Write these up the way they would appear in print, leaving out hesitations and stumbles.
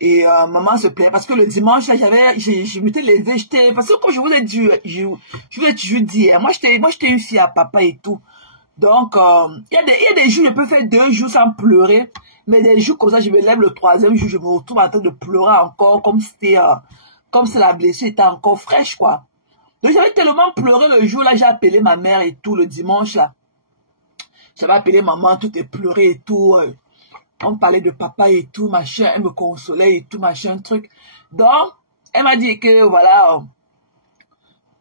Et maman se plaît parce que le dimanche, là, je m'étais levée, parce que comme je vous ai dit, je vous ai toujours dit, hein, moi j'étais une fille à papa et tout. Donc, il y a des jours, je peux faire 2 jours sans pleurer, mais des jours comme ça, je me lève le 3e jour, je me retrouve en train de pleurer encore, comme si la blessure était encore fraîche, quoi. Donc, j'avais tellement pleuré le jour, là, j'ai appelé ma mère et tout, le dimanche, là. J'avais appelé maman, tout est pleuré et tout. On parlait de papa et tout, machin, elle me consolait et tout, machin, truc. Donc, elle m'a dit que, voilà,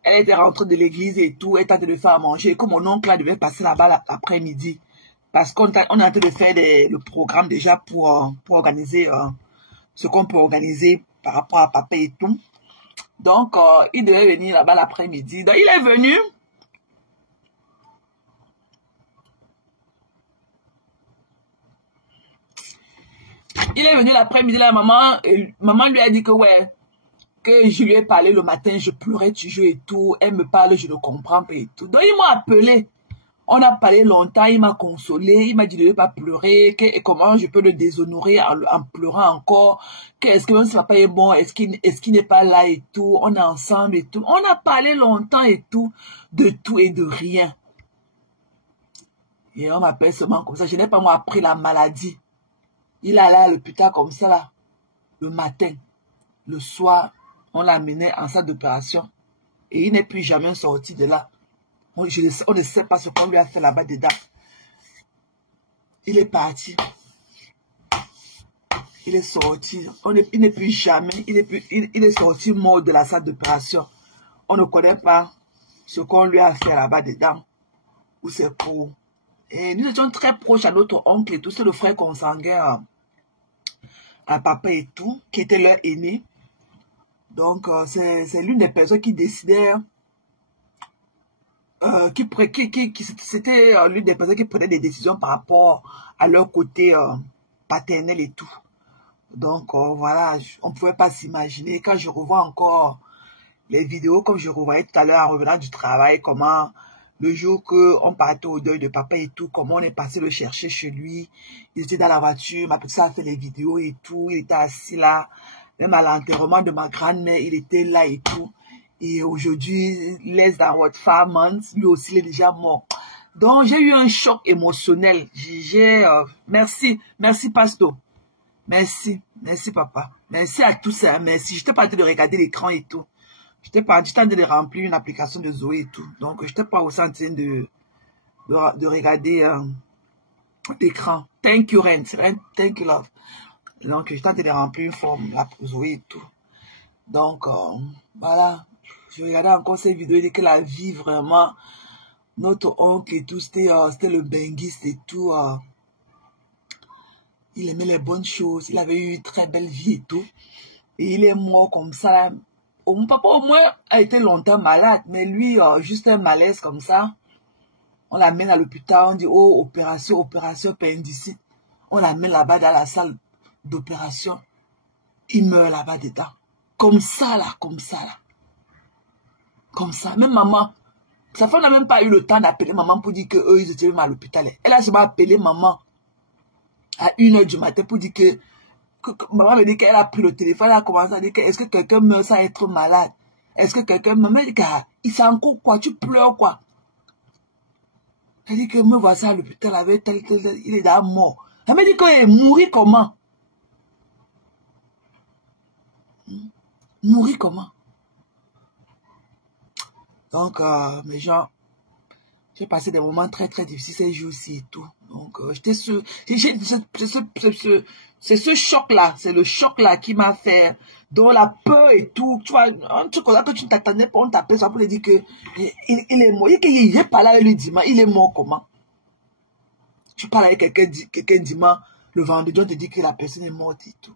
elle était rentrée de l'église et tout, elle tentait de faire à manger. Comme mon oncle là, devait passer là-bas l'après-midi. Parce qu'on est en train de faire le programme déjà pour organiser ce qu'on peut organiser par rapport à papa et tout. Donc, il devait venir là-bas l'après-midi. Donc, il est venu. Il est venu l'après-midi, la maman lui a dit que, ouais, que je lui ai parlé le matin, je pleurais toujours et tout. Elle me parle, je ne comprends pas et tout. Donc, il m'a appelé. On a parlé longtemps, il m'a consolé, il m'a dit de ne pas pleurer, et comment je peux le déshonorer en pleurant encore, est-ce que même si papa est bon, est-ce qu'il n'est pas là et tout, on est ensemble et tout. On a parlé longtemps et tout, de tout et de rien. Et on m'appelle seulement comme ça, je n'ai pas moi appris la maladie. Il allait à l'hôpital comme ça là, le matin, le soir, on l'a amené en salle d'opération et il n'est plus jamais sorti de là. On ne sait pas ce qu'on lui a fait là-bas dedans. Il est parti. Il est sorti. Il n'est plus jamais. Il est sorti mort de la salle d'opération. On ne connaît pas ce qu'on lui a fait là-bas dedans. Ou c'est pour. Et nous étions très proches à notre oncle et tout. C'est le frère consanguin à papa et tout, qui était leur aîné. Donc, c'est l'une des personnes qui décidait. C'était l'une des personnes qui prenaient des décisions par rapport à leur côté paternel et tout. Donc, voilà, on ne pouvait pas s'imaginer. Quand je revois encore les vidéos, comme je revoyais tout à l'heure en revenant du travail, comment le jour qu'on partait au deuil de papa et tout, comment on est passé le chercher chez lui. Il était dans la voiture, ma petite soeur a fait les vidéos et tout. Il était assis là. Même à l'enterrement de ma grand-mère, il était là et tout. Et aujourd'hui, less than 5 months, lui aussi, il est déjà mort. Donc, j'ai eu un choc émotionnel. Merci Pasto. Merci papa. Merci à tous, hein. Merci. Je n'étais pas en train de regarder l'écran et tout. J'étais en train de remplir une application de Zoé et tout. Donc, je n'étais pas aussi en train de regarder l'écran. Thank you, Ren. Thank you, love. Donc, j'étais en train de remplir une forme, là, pour Zoé et tout. Donc, voilà. Je regardais encore ces vidéos, il dit que la vie, vraiment, notre oncle et tout, c'était le benguiste et tout. Il aimait les bonnes choses, il avait eu une très belle vie et tout. Et il est mort comme ça. Mon papa, au moins, a été longtemps malade, mais lui, juste un malaise comme ça. On l'amène à l'hôpital, on dit, oh, opération appendicite. On l'amène là-bas dans la salle d'opération. Il meurt là-bas dedans. Comme ça, là. Comme ça. Même maman, sa femme n'a même pas eu le temps d'appeler maman pour dire qu'eux, ils étaient même à l'hôpital. Elle a seulement appelé maman à 1h du matin pour dire que maman me dit qu'elle a pris le téléphone, elle a commencé à dire que est-ce que quelqu'un meurt sans être malade? Est-ce que quelqu'un meurt? Maman dit qu'il s'est encore quoi? Tu pleures quoi? Elle dit que me voici à l'hôpital avec tel, il est déjà mort. Elle me dit qu'il est mourir comment? Mourir comment? Donc, mes gens, j'ai passé des moments très, très difficiles ces jours-ci et tout. Donc, j'étais sûr. C'est ce choc-là. C'est le choc-là qui m'a fait. Dans la peur et tout. Tu vois, un truc comme ça que tu ne t'attendais pas. On t'appelle ça pour lui dire que il est mort. Il n'est pas là et lui dit, il est mort comment? Tu parles avec quelqu'un dimanche, le vendredi, on te dit que la personne est morte et tout.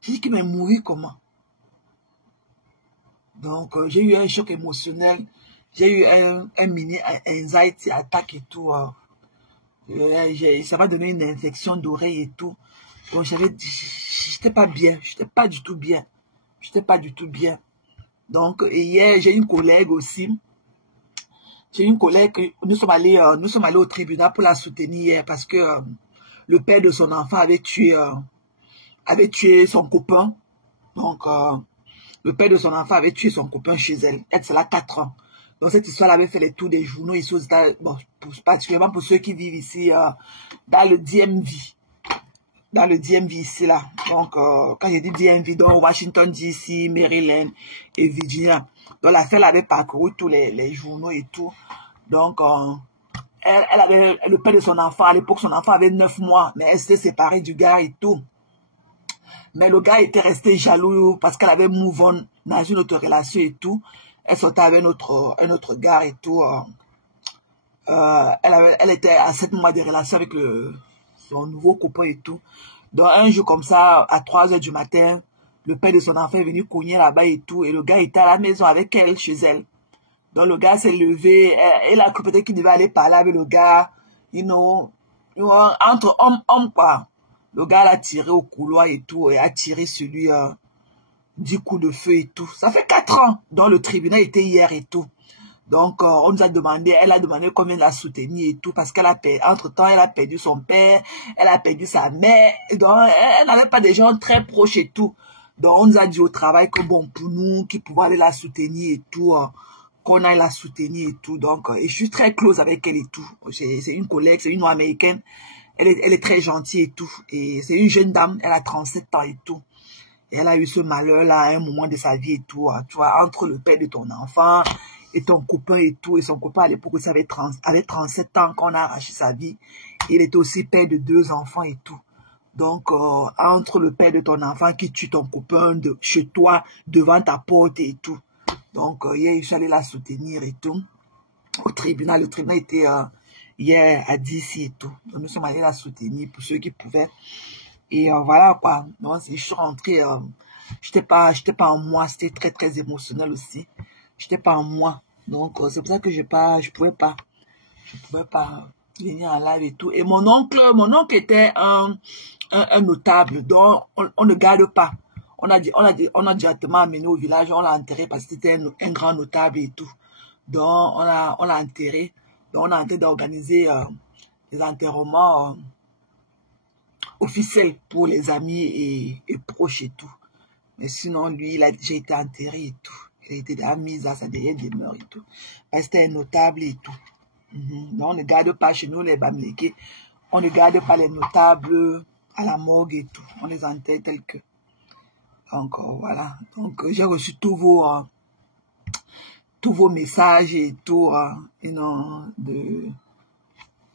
J'ai dit qu'il m'a mouru comment? Donc, j'ai eu un choc émotionnel. J'ai eu un mini anxiety attack et tout. Ça m'a donné une infection d'oreille et tout. Donc, j'étais pas bien. J'étais pas du tout bien. Donc, hier, j'ai une collègue aussi. Nous sommes allés au tribunal pour la soutenir hier parce que le père de son enfant avait tué avait tué son copain. Donc, le père de son enfant avait tué son copain chez elle. Elle, c'est là 4 ans. Donc, cette histoire avait fait les tours des journaux ici aux États-Unis, bon, particulièrement pour ceux qui vivent ici dans le DMV. Dans le DMV ici, là. Donc, quand j'ai dit DMV, donc Washington, D.C., Maryland et Virginia. Donc, l'affaire avait parcouru tous les journaux et tout. Donc, elle avait le père de son enfant. À l'époque, son enfant avait 9 mois. Mais elle s'était séparée du gars et tout. Mais le gars était resté jaloux parce qu'elle avait move on dans une autre relation et tout. Elle sortait avec un autre gars et tout. Elle était à 7 mois de relation avec son nouveau copain et tout. Donc un jour comme ça, à 3 h du matin, le père de son enfant est venu cogner là-bas et tout. Et le gars était à la maison avec elle, chez elle. Donc le gars s'est levé. Elle a cru peut-être qu'il devait aller parler avec le gars. Entre hommes, quoi. Le gars l'a tiré au couloir et tout. Et a tiré celui 10 coups de feu et tout. Ça fait 4 ans. Donc le tribunal était hier et tout. Donc, on nous a demandé, elle a demandé combien elle a soutenu et tout, parce qu'elle a perdu, entre-temps, elle a perdu son père, elle a perdu sa mère, donc elle n'avait pas des gens très proches et tout. Donc, on nous a dit au travail que bon, pour nous, qui pouvons aller la soutenir et tout, qu'on aille la soutenir et tout. Donc, et je suis très close avec elle et tout. C'est une collègue, c'est une Nord-américaine, elle est très gentille et tout. Et c'est une jeune dame, elle a 37 ans et tout. Et elle a eu ce malheur-là à un moment de sa vie et tout, tu vois, entre le père de ton enfant et ton copain et tout. Et son copain, à l'époque, avait 37 ans quand on a arraché sa vie. Il était aussi père de 2 enfants et tout. Donc, entre le père de ton enfant qui tue ton copain chez toi, devant ta porte et tout. Donc, hier, je suis allé la soutenir et tout. Au tribunal, le tribunal était hier à DC et tout. Donc, nous sommes allés la soutenir pour ceux qui pouvaient. Et voilà quoi. Donc, je suis rentrée, j'étais pas en moi, c'était très très émotionnel aussi. J'étais pas en moi. Donc c'est pour ça que je pouvais pas venir en live et tout. Et mon oncle était un notable, donc on ne garde pas. On a directement amené au village, on l'a enterré parce que c'était un grand notable et tout. Donc on l'a enterré. Donc on a entendu d'organiser des enterrements officiels pour les amis et proches et tout. Mais sinon, lui, il a déjà été enterré et tout. Il a été mis à sa dernière demeure et tout. C'était un notable et tout. Donc, on ne garde pas chez nous les Bamileke. On ne garde pas les notables à la morgue et tout. On les enterre tels que. Donc, voilà. Donc, j'ai reçu tous vos messages et tout,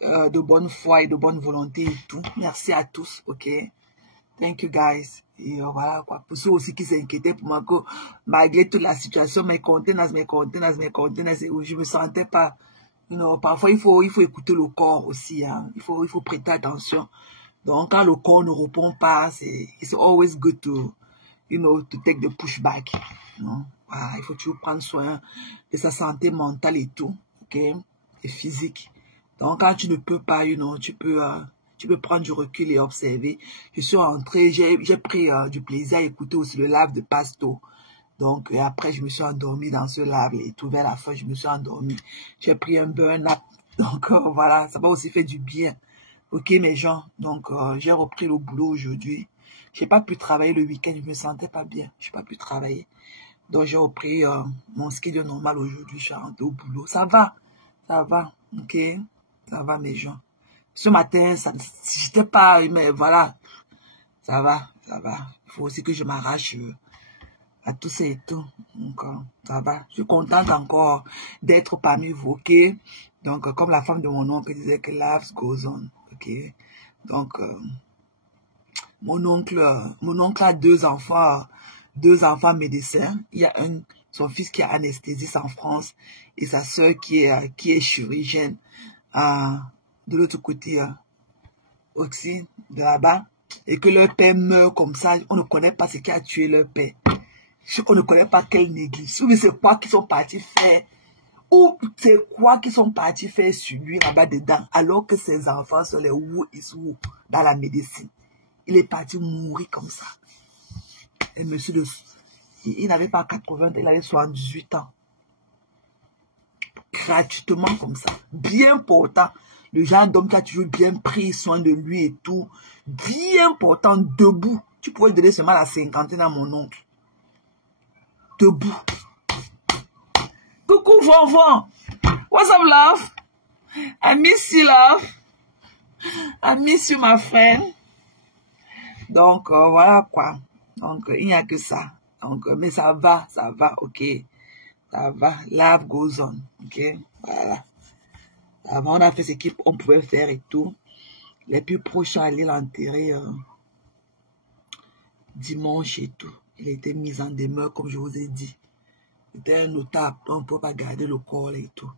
de bonne foi et de bonne volonté et tout. Merci à tous, ok? Thank you, guys. Et voilà, quoi. Pour ceux aussi qui s'inquiétaient pour moi, que malgré toute la situation, mes conteneurs, et où je me sentais pas, parfois il faut écouter le corps aussi, hein. Il faut prêter attention. Donc, quand le corps ne répond pas, it's always good to take the pushback. Non? Voilà, il faut toujours prendre soin de sa santé mentale et tout, ok? Et physique. Donc, quand tu ne peux pas, tu peux prendre du recul et observer. Je suis rentrée, j'ai pris du plaisir à écouter aussi le live de Pasto. Donc, et après, je me suis endormie dans ce live et tout vers la fin, je me suis endormie. J'ai pris un burn-up. Donc, voilà, ça m'a aussi fait du bien. Ok, mes gens. Donc, j'ai repris le boulot aujourd'hui. J'ai pas pu travailler le week-end, je me sentais pas bien. J'ai pas pu travailler. Donc, j'ai repris mon schedule normal aujourd'hui. Je suis rentrée au boulot. Ça va, ok? Ça va, mes gens. Ce matin, j'étais pas, mais voilà, ça va. Il faut aussi que je m'arrache à tout ça et tout. Donc, ça va. Je suis contente encore d'être parmi vous, ok? Donc, comme la femme de mon oncle disait que life goes on, ok? Donc, mon oncle a 2 enfants médecins. Il y a son fils qui est anesthésiste en France et sa sœur qui est chirurgienne de l'autre côté aussi, de là-bas, et que leur père meurt comme ça. On ne connaît pas ce qui a tué leur père. On ne connaît pas quelle négligence. Mais c'est quoi qu'ils sont partis faire, ou c'est quoi qu'ils sont partis faire sur lui là-bas dedans, alors que ses enfants sont les who is who dans la médecine. Il est parti mourir comme ça. Et monsieur, il n'avait pas 80, il avait 78 ans. Gratuitement comme ça. Bien portant. Le genre d'homme qui a toujours bien pris soin de lui et tout. Bien portant, debout. Tu pouvais donner seulement la cinquantaine à mon oncle. Debout. Coucou, Vonvon. What's up, love? I miss you, love. I miss you, my friend. Donc, voilà quoi. Donc, il n'y a que ça. Donc, mais ça va, ok. Ça va. Love goes on, ok. Voilà. Avant, on a fait ce qu'on pouvait faire et tout. Les plus proches sont allés l'enterrer dimanche et tout. Il était mis en demeure, comme je vous ai dit. C'était un notable, donc on ne peut pas garder le corps et tout.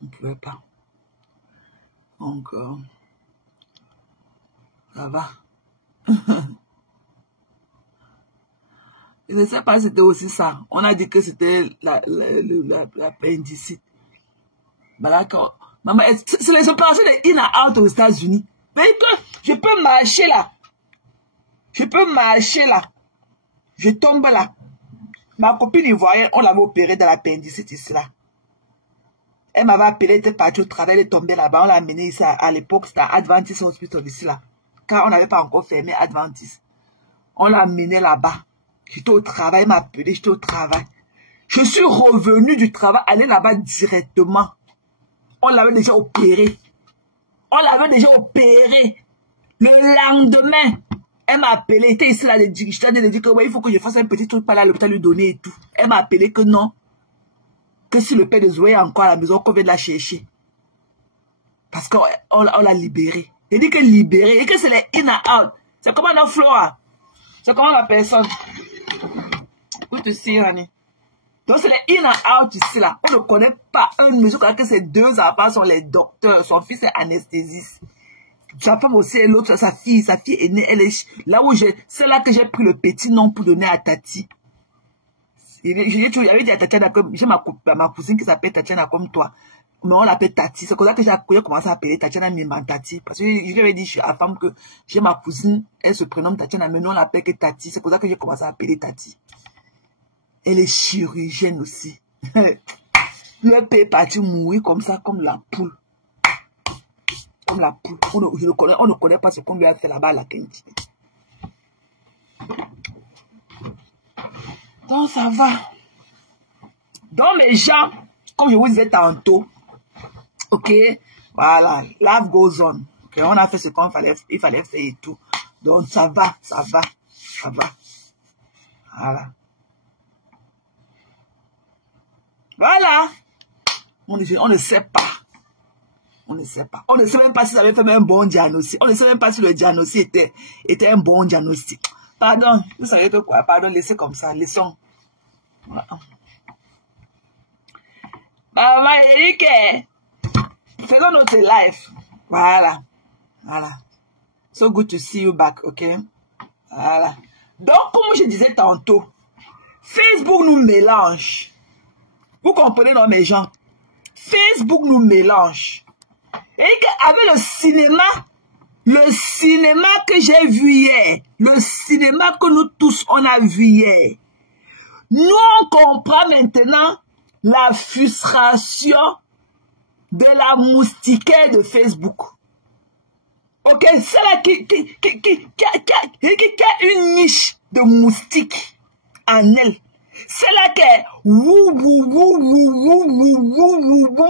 On ne pouvait pas. Donc, ça va. Je ne sais pas si c'était aussi ça. On a dit que c'était l'appendicite. Voilà, maman, c'est les opérations de in and out aux États-Unis. Mais que je peux marcher là. Je peux marcher là. Je tombe là. Ma copine ivoirienne, on l'avait opérée dans l'appendicite ici là. Elle m'avait appelé, elle était partie au travail, elle est tombée là-bas. On l'a amenée ici à l'époque, c'était à Adventist Hospital ici là. Car on n'avait pas encore fermé Adventist. On l'a amenée là-bas. J'étais au travail, elle m'a appelé, j'étais au travail. Je suis revenu du travail, aller là-bas directement. On l'avait déjà opéré. On l'avait déjà opéré. Le lendemain, elle m'a appelé, elle était ici là, je t'ai dit que ouais, il faut que je fasse un petit truc par là à l'hôpital lui donner et tout. Elle m'a appelé que non. Que si le père de Zoé est encore à la maison, qu'on vient de la chercher. Parce qu'on l'a libéré. Elle dit que libéré, et que c'est les in and out. C'est comment dans Flora. C'est comment la personne. Good to see you, honey. Donc c'est les in and out ici là. On ne connaît pas un monsieur que ces deux enfants sont les docteurs. Son fils est anesthésiste. Sa femme aussi et l'autre, sa fille est née. Elle est là où c'est là que j'ai pris le petit nom pour donner à Tati. J'avais dit à Tatiana comme j'ai ma cousine qui s'appelle Tatiana comme toi. Mais on l'appelle Tati. C'est comme ça que j'ai commencé à appeler Tatiana Miman Tati. Parce que je lui avais dit à la femme que j'ai ma cousine, elle se prénomme Tatiana, mais nous on l'appelle que Tati. C'est comme ça que j'ai commencé à appeler Tati. Elle est chirurgienne aussi. Le père est parti mourir comme ça, comme la poule. Comme la poule. On ne connaît pas ce qu'on lui a fait là-bas à la Kenti. Donc ça va. Donc mes gens, comme je vous disais tantôt, ok, voilà, life goes on. Ok, on a fait ce qu'il fallait faire et tout. Donc ça va. Voilà. On ne sait pas. On ne sait pas. On ne sait même pas si ça avait fait un bon diagnostic. On ne sait même pas si le diagnostic était un bon diagnostic. Pardon, vous savez de quoi? Pardon, laissez comme ça, laissons. Voilà. Maman Eric, faisons notre live. Voilà. So good to see you back, ok? Voilà. Donc, comme je disais tantôt, Facebook nous mélange. Vous comprenez, non, mes gens? Facebook nous mélange. Et avec le cinéma que j'ai vu hier, le cinéma que nous tous on a vu hier, nous on comprend maintenant la frustration de la moustiquaire de Facebook. Ok, c'est là qui a une niche de moustiques en elle. C'est là qu'elle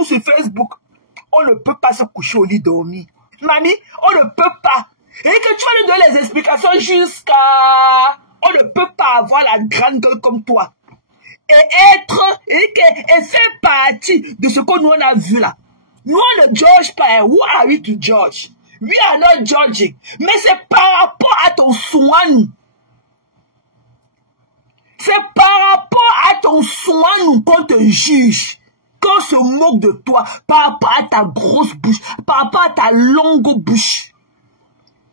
sur Facebook. On ne peut pas se coucher au lit dormir. Mamie, on ne peut pas. Et que tu vas nous donner les explications jusqu'à... On ne peut pas avoir la grande gueule comme toi. Et faire partie de ce que nous on a vu là. Nous on ne judge pas. Who are we to judge? We are not judging. Mais c'est par rapport à ton soin. C'est par rapport à ton soin qu'on te juge. Qu'on se moque de toi par rapport à ta grosse bouche, par rapport à ta longue bouche.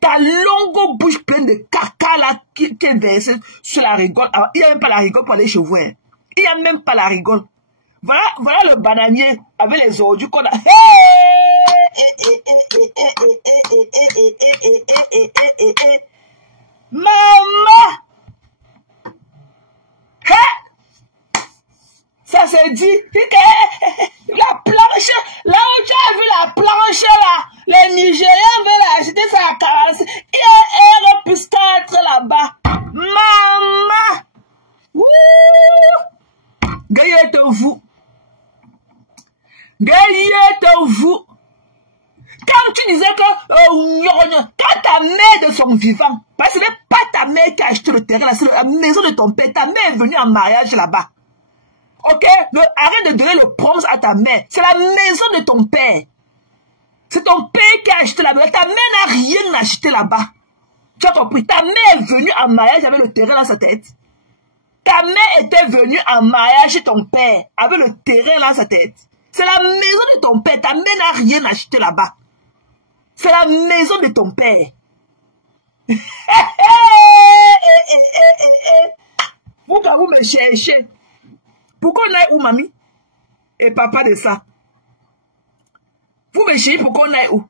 Ta longue bouche pleine de caca là qui est versée sur la rigole. Alors, il n'y a même pas la rigole pour aller chez vous. Hein. Il n'y a même pas la rigole. Voilà le bananier avec les ordures qu'on a. Maman! Ça se dit, la planche, là où tu as vu la planche là, les Nigériens veulent acheter ça à 40. Il y a un épustre là-bas. Quand ta mère de son vivant, parce que ce n'est pas ta mère qui a acheté le terrain, c'est la maison de ton père. Ta mère est venue en mariage là-bas. Ok? Arrête de donner le proms à ta mère. C'est la maison de ton père. C'est ton père qui a acheté la maison. Ta mère n'a rien acheté là-bas. Tu as compris? Ta mère est venue en mariage avec le terrain dans sa tête. Ta mère était venue en mariage chez ton père avec le terrain dans sa tête. C'est la maison de ton père. Ta mère n'a rien acheté là-bas. C'est la maison de ton père. Vous me cherchez. Pourquoi on est où, mamie? Et papa de ça? Vous me cherchez pourquoi on est où?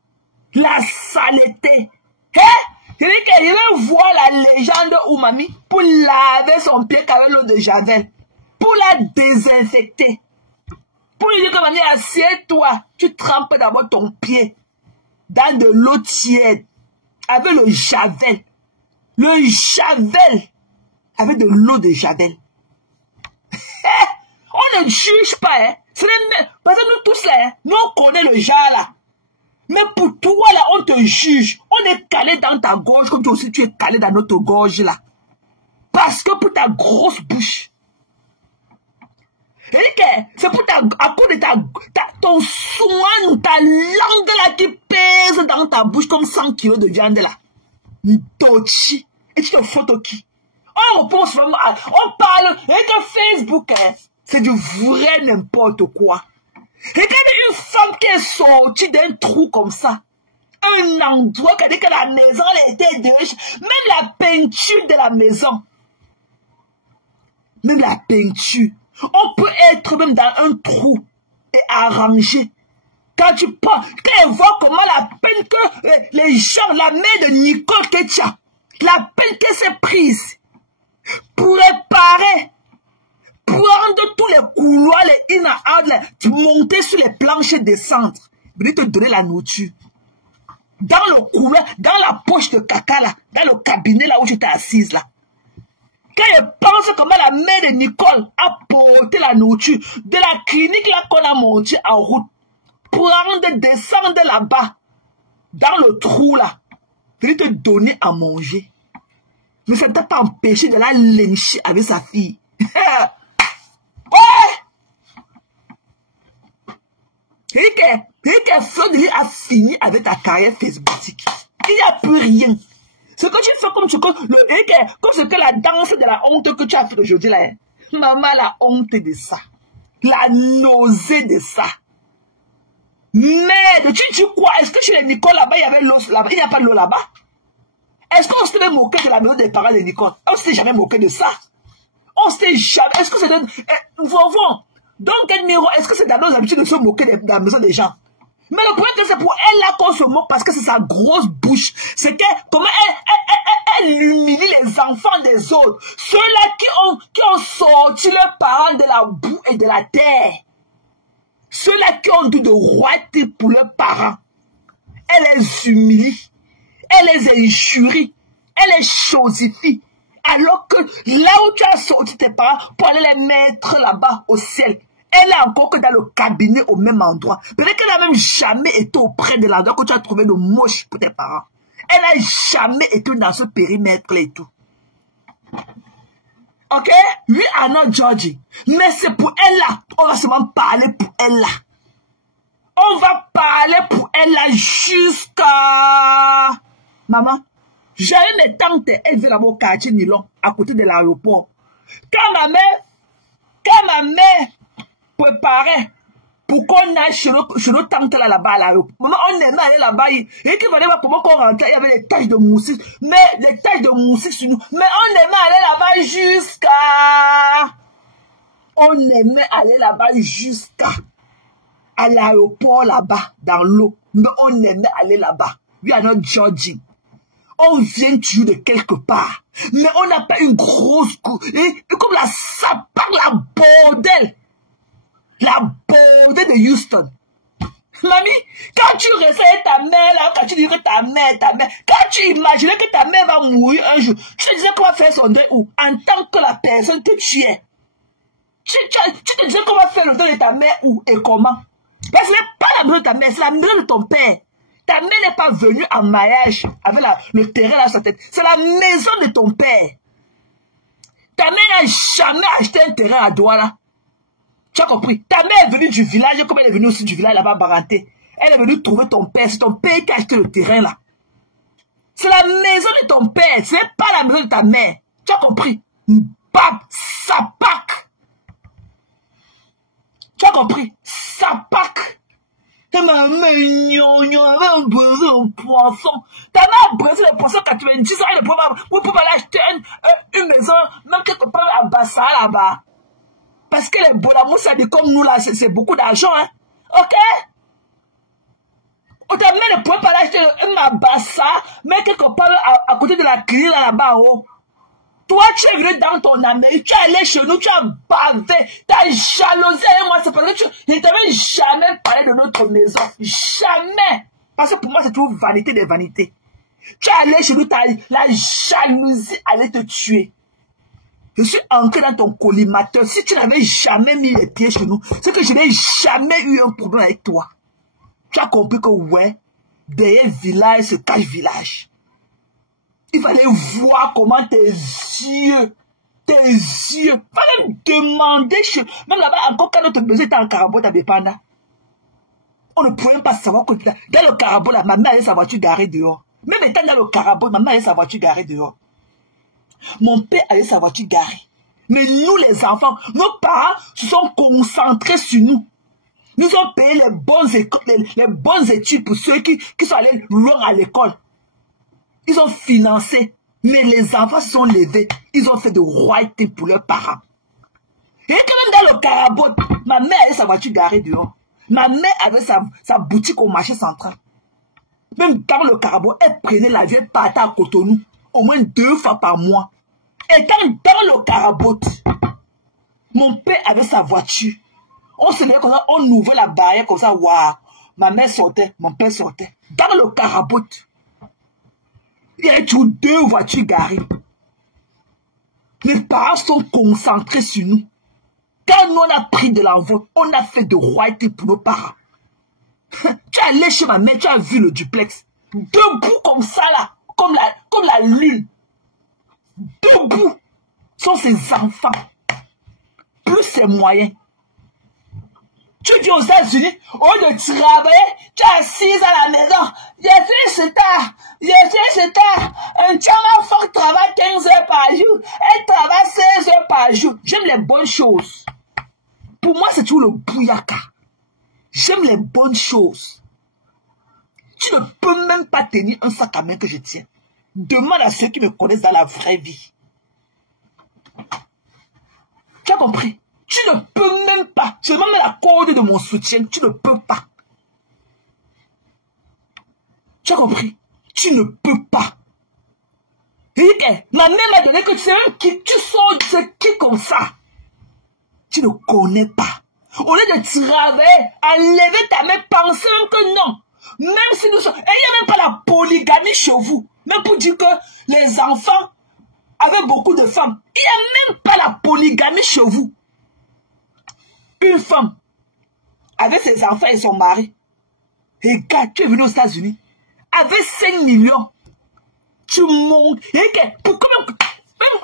La saleté. Je dis que je vais voir la légende où, mamie, pour laver son pied avec l'eau de Javel. Pour la désinfecter. Pour lui dire que, mamie, assieds-toi. Tu trempes d'abord ton pied dans de l'eau tiède avec le Javel. Le Javel avec de l'eau de Javel. On ne juge pas, hein. Parce que nous tous là, hein, nous on connaît le genre là. Mais pour toi là, on te juge. On est calé dans ta gorge comme toi aussi tu es calé dans notre gorge là. Parce que pour ta grosse bouche. C'est pour à cause de ton soin ou ta langue là qui pèse dans ta bouche comme 100 kilos de viande là. Tochi. Et tu te photos qui? On repense vraiment on parle. Et que Facebook, hein, c'est du vrai n'importe quoi. Regardez une femme qui est sortie d'un trou comme ça. Un endroit qui a dit que la maison elle était dégagée. Même la peinture de la maison. Même la peinture. On peut être même dans un trou et arranger. Quand tu prends, quand elle voit comment la peine que les gens, la mère de Nicole Ketia, la peine qu'elle s'est prise pour réparer, prendre tous les couloirs, les in-out, monter sur les planches et descendre, venir te donner la nourriture. Dans le couloir, dans la poche de caca là, dans le cabinet là où j'étais assise là. Quand elle pense comment la mère de Nicole a porté la nourriture de la clinique là qu'on a montée en route, prendre, descendre là-bas, dans le trou là, venir te donner à manger. Mais ça ne t'a pas empêché de la lyncher avec sa fille. Ouais! Et que Fleur a fini avec ta carrière facebookique. Il n'y a plus rien. Ce que tu fais comme ce que la danse de la honte que tu as fait aujourd'hui là. Hein. Maman, la honte de ça. La nausée de ça. Merde, tu dis quoi? Est-ce que chez les Nicole là-bas, il y avait l'eau là-bas? Il n'y a pas de l'eau là-bas? Est-ce qu'on s'était moqué de la maison des parents de Nicole? On s'était jamais moqué de ça. On s'était jamais... Est-ce que c'est de... Donc, est-ce que c'est dans nos habitudes de se moquer de la maison des gens? Mais le problème, c'est pour elle là qu'on se moque parce que c'est sa grosse bouche. C'est que, comment elle humilie les enfants des autres. Ceux-là qui ont sorti leurs parents de la boue et de la terre. Ceux-là qui ont dû de roiter pour leurs parents. Elle les humilie. Elle les injurie. Elle les chosifie. Alors que là où tu as sorti tes parents pour aller les mettre là-bas au ciel. Elle est encore que dans le cabinet au même endroit. Peut-être qu'elle n'a même jamais été auprès de l'endroit que tu as trouvé de moche pour tes parents. Elle n'a jamais été dans ce périmètre-là et tout. Ok? We are not judging. Mais c'est pour elle là. On va seulement parler pour elle là. On va parler pour elle là jusqu'à... Maman, j'avais mes tantes élevées là-bas au quartier Nilon, à côté de l'aéroport. Quand ma mère préparait pour qu'on aille chez nos tantes là-bas à l'aéroport. Maman, on aimait aller là-bas. Et qu'il fallait voir comment on rentrait, il y avait des taches de moussik. Mais des taches de moussik sur nous. Mais on aimait aller là-bas jusqu'à... On aimait aller là-bas jusqu'à... à l'aéroport là-bas, dans l'eau. Mais on aimait aller là-bas. We are not judging. On vient toujours de quelque part. Mais on n'a pas une grosse cour. Et comme là, ça parle la bordel. La bordel de Houston. Mamie, quand tu recevais ta mère, là, quand tu disais que ta mère, quand tu imaginais que ta mère va mourir un jour, tu te disais qu'on va faire son deuil où? En tant que la personne que tu es. Tu te disais qu'on va faire le deuil de ta mère où et comment? Parce que ce n'est pas la maison de ta mère, c'est la maison de ton père. Ta mère n'est pas venue en mariage avec le terrain dans sa tête. C'est la maison de ton père. Ta mère n'a jamais acheté un terrain à Douala. Tu as compris? Ta mère est venue du village, comme elle est venue aussi du village là-bas, Baranté. Elle est venue trouver ton père. C'est ton père qui a acheté le terrain là. C'est la maison de ton père. Ce n'est pas la maison de ta mère. Tu as compris? Bab, sapak. Tu as compris? Sapak. Ta maman, avait un besoin de poisson. Ta mère a besoin de poisson 90 ans. Elle ne peut pas aller acheter une maison, même quelque part à Bassa là-bas. Parce que les Bolamoussa, comme nous là, c'est beaucoup d'argent. Hein? Ok? Ta mère ne pouvait pas aller acheter un Bassa, mais quelque part à côté de la clinique là-bas. Oh. Toi, tu es venu dans ton Amérique, tu es allé chez nous, tu as bavé, tu as jalousé avec moi, c'est parce que je ne t'avais jamais parlé de notre maison. Jamais. Parce que pour moi, c'est toujours vanité des vanités. Tu es allé chez nous, la jalousie allait te tuer. Je suis entré dans ton collimateur. Si tu n'avais jamais mis les pieds chez nous, c'est que je n'ai jamais eu un problème avec toi. Tu as compris que, ouais, derrière village se cache village. Il fallait voir comment tes yeux, fallait me demander, même là-bas, encore quand notre baiser était en Carabo, t'avais pas là. On ne pouvait même pas savoir que dans le Carabo, là, ma mère avait sa voiture garée dehors. Même étant dans le Carabo, ma mère avait sa voiture garée dehors. Mon père avait sa voiture garée. Mais nous, les enfants, nos parents se sont concentrés sur nous. Nous ont payé les bonnes études pour ceux qui sont allés loin à l'école. Ils ont financé, mais les enfants se sont levés. Ils ont fait de royauté pour leurs parents. Et quand même dans le Carabo, ma mère avait sa voiture garée dehors. Ma mère avait sa boutique au marché central. Même dans le Carabo, elle prenait l'avion, elle partait à Cotonou au moins 2 fois par mois. Et quand dans le Carabo, mon père avait sa voiture. On se levait comme ça, on ouvrait la barrière comme ça, waouh. Ma mère sortait, mon père sortait. Dans le Carabo, il y a toujours 2 voitures garées. Les parents sont concentrés sur nous. Quand nous on a pris de l'envol, on a fait de royauté pour nos parents. Tu es allé chez ma mère, tu as vu le duplex. Debout comme ça là, comme la lune. Debout sont ses enfants. Plus ses moyens. Tu viens aux États-Unis, au lieu de travailler, tu es assise à la maison. Tu as fort travaille 15 heures par jour. Elle travaille 16 heures par jour. J'aime les bonnes choses. Pour moi, c'est toujours le bouyaka. J'aime les bonnes choses. Tu ne peux même pas tenir un sac à main que je tiens. Demande à ceux qui me connaissent dans la vraie vie. Tu as compris? Tu ne peux même pas. Je demande la corde de mon soutien. Tu ne peux pas. Tu as compris? Tu ne peux pas. Et ma mère m'a donné que tu sais même qui tu sors de ce qui comme ça. Tu ne connais pas. Au lieu de travailler, enlever ta main, pensez même que non. Même si nous sommes... Et il n'y a même pas la polygamie chez vous. Même pour dire que les enfants avaient beaucoup de femmes. Il n'y a même pas la polygamie chez vous. Une femme avec ses enfants et son mari. Et gars, tu es venu aux États-Unis. Avec 5 millions. Tu montes. Et pourquoi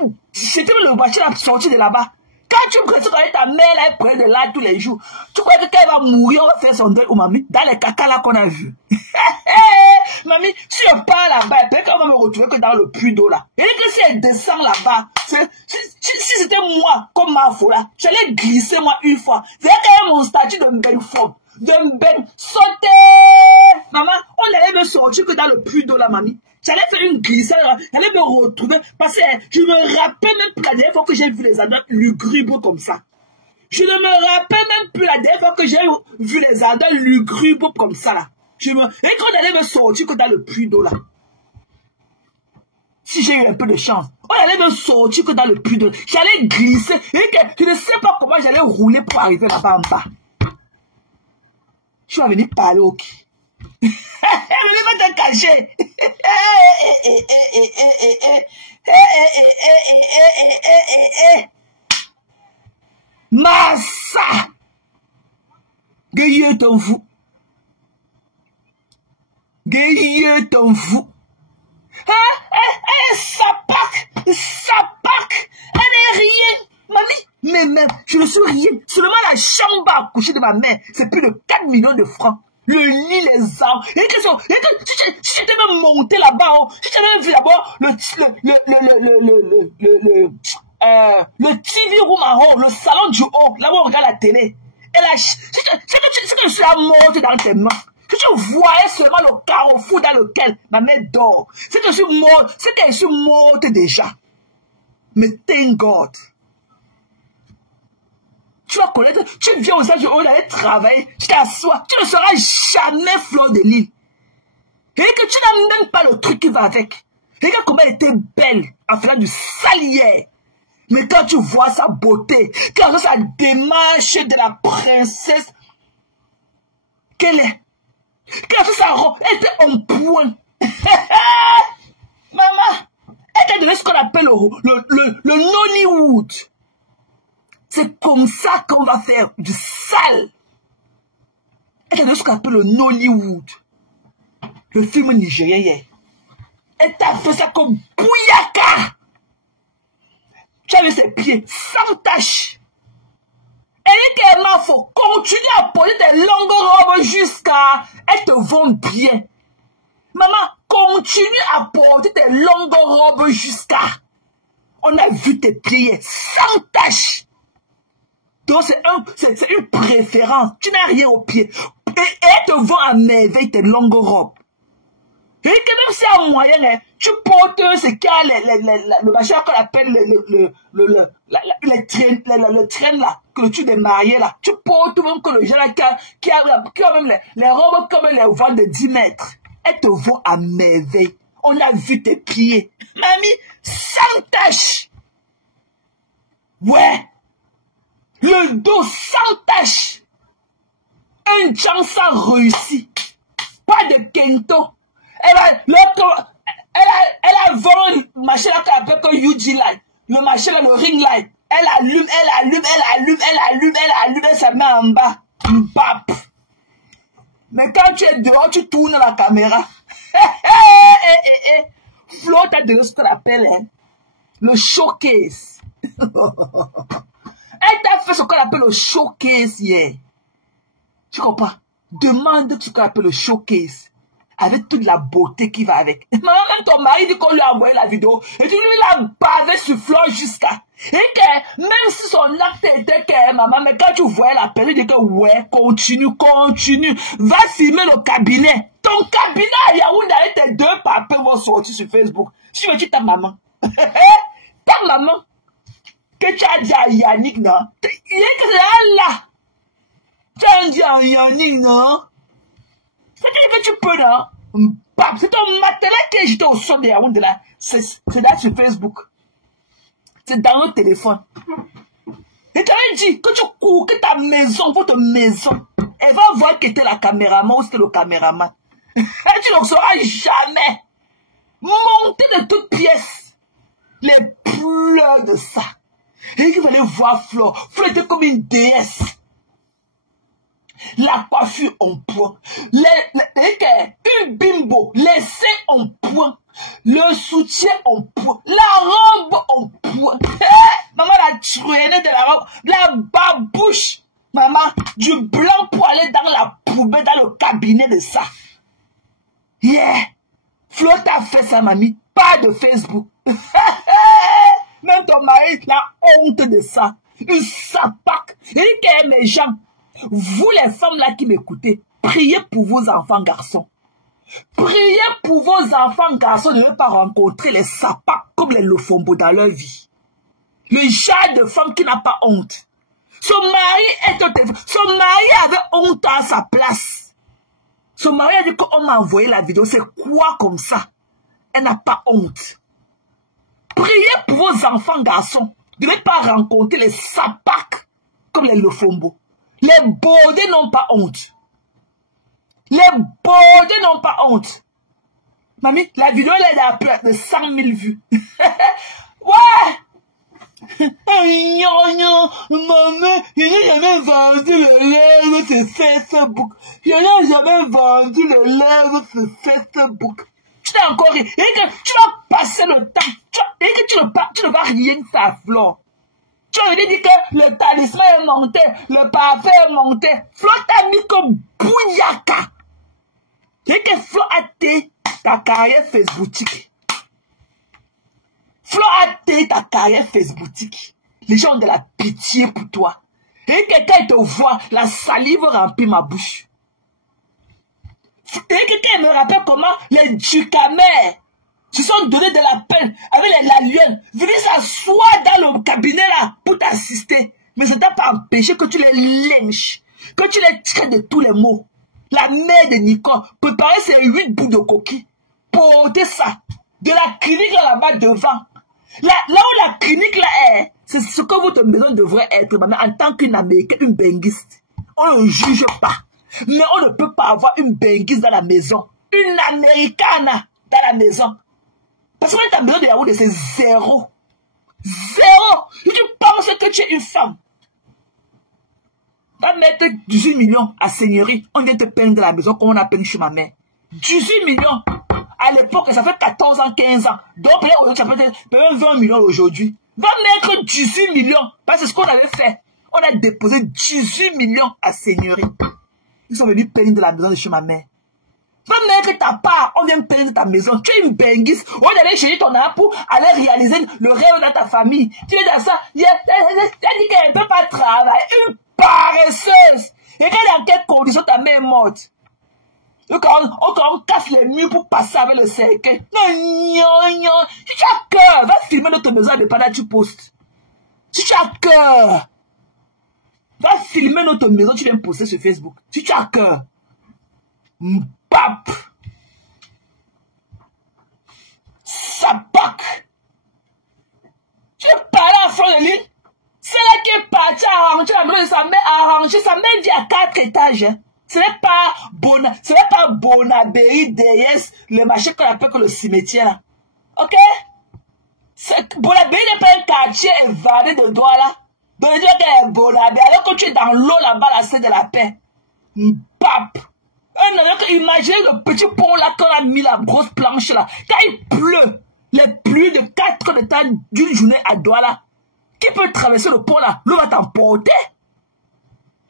même c'était le voiture à sortir de là-bas. Quand tu me connais avec ta mère, là, elle prenait de l'ail tous les jours. Tu crois que quand elle va mourir, on va faire son deuil ou mamie? Dans les caca là qu'on a vu. Mamie, si je pars là-bas, peut-être qu'elle va me retrouver que dans le puits d'eau là. Et que si elle descend là-bas, si c'était moi, comme ma faux là, j'allais glisser moi une fois. C'est quand même mon statut de belle forme. De belle sauter. Maman, on allait me sortir que dans le puits d'eau là, mamie. J'allais faire une glissade, j'allais me retrouver. Parce que je me rappelle même plus la dernière fois que j'ai vu les adultes lugubres comme ça. Je ne me rappelle même plus la dernière fois que j'ai vu les adultes lugubres comme ça là. Et quand on allait me sortir que dans le puits d'eau là. Si j'ai eu un peu de chance, on allait me sortir que dans le puits d'eau. J'allais glisser. Et que je ne sais pas comment j'allais rouler pour arriver là-bas en bas. Je suis venu parler au qui. Je vais te cacher. Massa. Que Dieu t'en fout. Gueye t'en fous. Ça pack. Elle est rien. Mamie, mais même, je ne suis rien. Seulement la chambre à coucher de ma mère, c'est plus de 4 millions de francs. Le lit, les arbres. Et que si j'étais même monté là-bas, si j'avais même vu d'abord le TV room en haut, le salon du haut, là où on regarde la télé. Et là, c'est que je suis là morte dans tes mains. Que tu voyais seulement le carrefour dans lequel ma mère dort. C'est que je suis morte, c'est que je suis morte déjà. Mais thank God. Tu vas connaître, tu viens aux États-Unis, on allait travailler, tu t'assois, tu ne seras jamais Fleur de Lys. Et que tu n'as même pas le truc qui va avec. Regarde comment elle était belle en faisant du salière. Mais quand tu vois sa beauté, quand sa démarche de la princesse qu'elle est, quand sa robe, elle était en point. Maman, elle t'a donné ce qu'on appelle le Nollywood. C'est comme ça qu'on va faire du sale. Elle t'a donné ce qu'on appelle le Nollywood. Le film nigérien hier. Elle t'a fait ça comme Bouyaka. Tu as vu ses pieds sans tache. Et il faut continuer à porter des longues robes jusqu'à... Elles te vont bien. Maman, continue à porter tes longues robes jusqu'à... On a vu tes pieds sans tache. Donc c'est une préférence. Tu n'as rien au pied. Et elles te vont à merveille tes longues robes. Et que même si en moyenne, hein, tu portes ce qu'il y a le machin qu'on appelle le train là, que le truc des mariés là. Tu portes même que le gens là qui a même les robes comme les voiles de 10 mètres. Elles te vont à merveille. On a vu tes pieds. Mamie, sans tache. Ouais. Le dos sans tache. Un chance réussi. Pas de kento. Elle a vendu le machin là qu'on appelle comme UG light. Le machin là, le ring light. Elle allume, elle se met en bas. Bap. Mais quand tu es dehors, tu tournes la caméra. Flo t'a donné ce qu'on appelle le showcase. Elle t'a fait ce qu'on appelle le showcase hier. Tu comprends? Demande ce qu'on appelle le showcase. Avec toute la beauté qui va avec. Maman, même ton mari dit qu'on lui a envoyé la vidéo. Et tu lui l'as bavé sur Fleur jusqu'à. Et que même si son acte était que maman, mais quand tu voyais la pelle, il dit que ouais, continue. Va filmer le cabinet. Ton cabinet à Yaoundé avec tes 2 papiers vont sortir sur Facebook. Si tu veux, tu ta maman. Ta maman. Que tu as dit à Yannick, non? Il est que là. Tu as dit à Yannick, non? C'est-à-dire que tu peux, non? C'est ton matelas qui j'étais au son de Yaoundé là. C'est là sur Facebook. C'est dans notre téléphone. Et tu avais dit que tu cours, que ta maison, votre maison, elle va voir que t'es la caméraman ou c'était le caméraman. Et tu ne sauras jamais. Monter de toutes pièces. Les pleurs de ça. Et qu'il fallait voir Fleur. Fleur était comme une déesse. La coiffure en point, une bimbo, les seins en point, le soutien en point, la robe en point. Maman l'a traîné de la robe, la babouche. Maman, du blanc pour aller dans la poubelle, dans le cabinet de ça. Yeah. Flo t'a fait ça, mamie. Pas de Facebook. Même ton mari, la honte de ça. Une sapac. Et que mes gens. Vous les femmes là qui m'écoutez, priez pour vos enfants garçons. Priez pour vos enfants garçons de ne pas rencontrer les sapas comme les lofombo dans leur vie. Le genre de femme qui n'a pas honte. Son mari avait honte à sa place. Son mari a dit qu'on m'a envoyé la vidéo. C'est quoi comme ça? Elle n'a pas honte. Priez pour vos enfants garçons de ne pas rencontrer les sapacs comme les lofombo. Les baudés n'ont pas honte. Les baudés n'ont pas honte. Mamie, la vidéo elle est à plus de 100 000 vues. Ouais. Non, maman, je n'ai jamais vendu le lèvre sur Facebook. Je n'ai jamais vendu le lèvre sur Facebook. Tu t'es encore ri. Et que tu vas passer le temps. Et que tu ne vas rien faire, Flo. Tu as dit que le talisman est monté, le parfum est monté. Flo t'a mis comme bouillaka. Et que Flo a été ta carrière Facebooktique. Flo a été ta carrière Facebooktique. Les gens ont de la pitié pour toi. Et que quand ils te voient, la salive remplit ma bouche. Et que quand ils me rappellent comment les ducamères se sont donné de la peine avec les laluennes, venez s'asseoir dans le cabinet là pour t'assister. Mais ça t'a pas empêché que tu les lynches, que tu les traites de tous les mots. La mère de Nicole, préparer ses 8 bouts de coquille, porter ça de la clinique là-bas devant. Là où la clinique là est, c'est ce que votre maison devrait être, maman, en tant qu'une américaine, une benguiste. On ne juge pas. Mais on ne peut pas avoir une benguiste dans la maison. Une américana dans la maison. Parce que ta maison de Yaoundé, c'est zéro. Zéro. Et tu penses que tu es une femme. Va mettre 18 millions à Seigneurie. On vient te peindre dans la maison comme on a peint chez ma mère. 18 millions. À l'époque, ça fait 14 ans, 15 ans. Donc, ça peut être 20 millions aujourd'hui. Va mettre 18 millions. Parce que c'est ce qu'on avait fait. On a déposé 18 millions à Seigneurie. Ils sont venus peindre la maison de chez ma mère. Va mettre ta part. On vient peindre ta maison. Tu es une benguiste. On va aller chercher ton argent pour aller réaliser le rêve de ta famille. Tu es dans ça. Tu as dit qu'elle ne peut pas travailler. Une paresseuse. Et quand dans quelles conditions ta mère est morte? On casse les murs pour passer avec le cercueil. Non. Si tu as cœur, va filmer notre maison pendant que tu postes. Si tu as cœur, va filmer notre maison, tu viens poster sur Facebook. Si tu as cœur, Mbap, Sapak. Tu es parlé à fond de l'île. C'est là qui est parti arranger la maison de sa mère, arranger sa mère dit à 4 étages. Ce n'est pas Bonabéry derrière le marché qu'on appelle que le cimetière là. Ok? Bonabéry n'est pas un quartier évadé de Douala. Donc il dit que Bonabéry, alors que tu es dans l'eau là-bas, là, c'est de la paix. Mbap. Imaginez le petit pont là qu'on a mis la grosse planche là. Quand il pleut, les pluies de 4 heures de temps d'une journée à Douala, qui peut traverser le pont là? L'eau va t'emporter.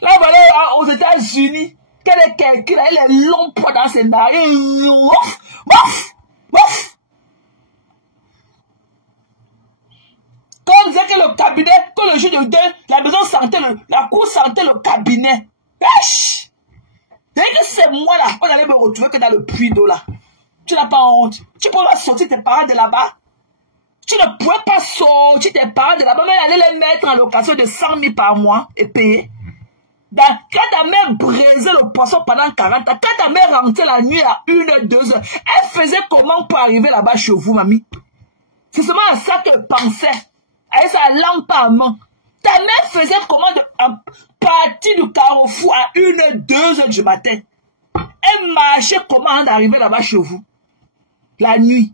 Là, voilà, aux États-Unis, quel est quelqu'un, il est long poids dans ses narines. Ouf. Quand on disait que le cabinet, que le jour de deuil, la maison sentait la cour sentait le cabinet. Wesh! Dès que c'est moi là, on allait me retrouver que dans le puits d'eau là. Tu n'as pas honte. Tu pourrais sortir tes parents de là-bas. Tu ne pouvais pas sortir tes parents de là-bas, mais aller les mettre en location de 100 000 par mois et payer. Quand ta mère brisait le poisson pendant 40 ans, quand ta mère rentrait la nuit à 1h, 2h, elle faisait comment pour arriver là-bas chez vous, mamie? C'est seulement à ça qu'elle pensait. Avec sa lampe à main. Ta mère faisait comment de partir du carrefour à 1h, 2h du matin. Elle marchait comment avant d'arriver là-bas chez vous? La nuit.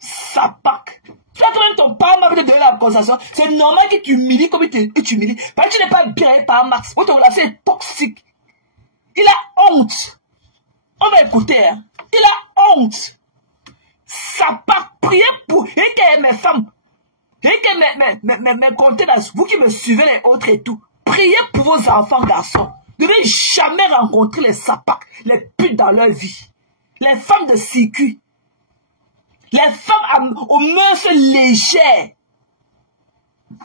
Ça pack. Tu as quand même ton parent Max te donner la conversation. C'est normal que tu humilies comme il t'humilie. Parce que tu n'es pas bien par Max. Votre relation est toxique. Il a honte. On va écouter. Hein. Il a honte. Ça part. Priez pour. Et que mes femmes. Et que mes contenants. Vous qui me suivez les autres et tout. Priez pour vos enfants garçons. Vous ne devez jamais rencontrer les sapacs, les putes dans leur vie. Les femmes de circuit. Les femmes aux mœurs légères,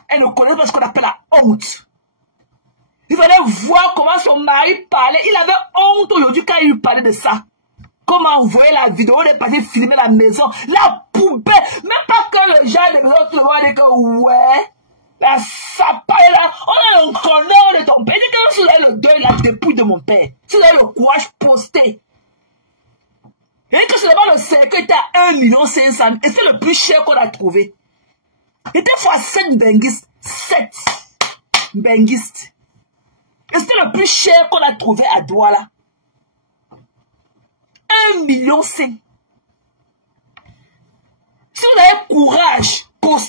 elles ne connaissent pas ce qu'on appelle la honte. Il fallait voir comment son mari parlait. Il avait honte aujourd'hui quand il lui parlait de ça. Comment vous voyez la vidéo, on est parti filmer la maison, la poubelle. Même pas que le genre de maison, tout le monde dit que ouais, la sapin là, on a un connard de ton père. Il dit que si vous avez le deuil, la dépouille de mon père, si vous avez le courage posté. Et que c'est d'abord le cercueil était à 1,5 million. Et c'est le plus cher qu'on a trouvé. Et des fois 7 benguistes. 7 benguistes. Et c'était le plus cher qu'on a trouvé à Douala. 1,5 million.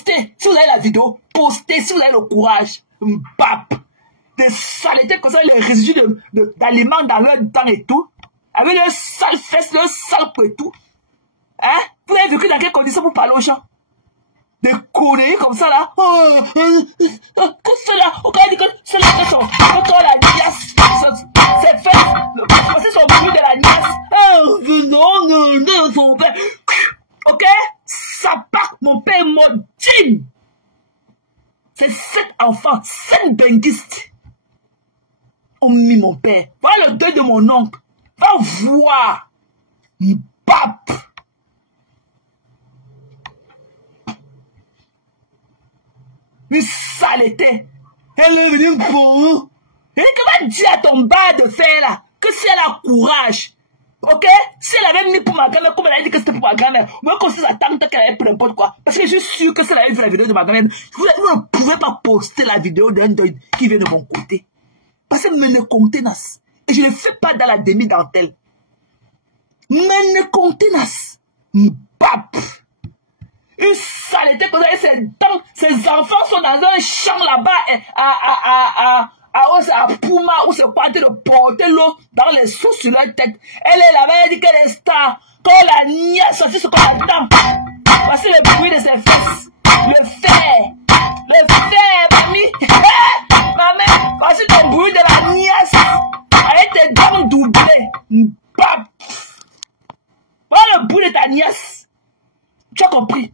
postez. Si vous avez la vidéo, postez si vous avez le courage. Mbap. Des saletés comme ça, les résidus d'aliments dans leur dents et tout. Avec leurs sales fesses, leurs sales et tout. Hein? Vous avez vécu dans quelles conditions pour parler aux gens? Des conneries comme ça là. Que cela, on dit que cela que son, quand on la niace, c'est fait, c'est son bruit de la niace. Non, son père. Ok? Ça part, mon père est mort. Tim. C'est 7 enfants, 7 benguistes. On mis mon père. Voilà le deuil de mon oncle. Va voir. Mbap. Une saleté. Elle est venue pour. Et que va dire à ton bas de fer là que si elle a courage, ok? Si elle avait mis pour ma grand-mère, comme elle a dit que c'était pour ma grand-mère, moi qu'on s'attend qu'elle avait pris n'importe quoi. Parce que je suis sûr que si elle avait vu la vidéo de ma grand-mère, vous ne pouvez pas poster la vidéo d'un deuil qui vient de mon côté. Parce que me ne comptez nas. Et je ne le fais pas dans la demi-dentelle. Me ne comptez nas. Mbap. Une saleté comme ça, ses enfants sont dans un champ là-bas, à Pouma, où c'est quoi, de porter l'eau dans les sous sur leur tête. Elle est là-bas, elle dit qu'elle est star. Quand la niaise sortit ce qu'on attend. Voici le bruit de ses fesses. Le fer, mamie. Maman, voici le bruit de la niaise. Avec tes dents doublées. Mbap. Voilà le bruit de ta niaise. Tu as compris?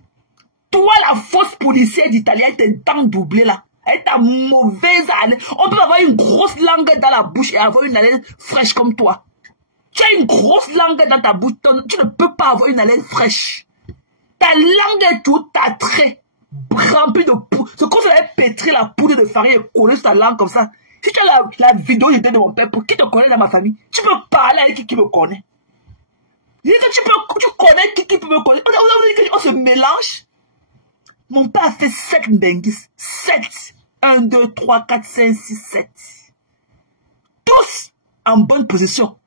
Toi, la fausse policière d'Italie, tes dents doublées là, avec ta mauvaise haleine. On peut avoir une grosse langue dans la bouche et avoir une haleine fraîche comme toi. Tu as une grosse langue dans ta bouche, tu ne peux pas avoir une haleine fraîche. Ta langue est toute tâtrée, remplie de poudre. C'est comme si tu avais pétri la poudre de farine et collé sur ta langue comme ça. Si tu as la vidéo de mon père, pour qui te connaît dans ma famille, tu peux parler avec qui me connaît. Tu connais qui peut me connaître. On se mélange. Mon père a fait 7 benguis. 7. 1, 2, 3, 4, 5, 6, 7. Tous en bonne position.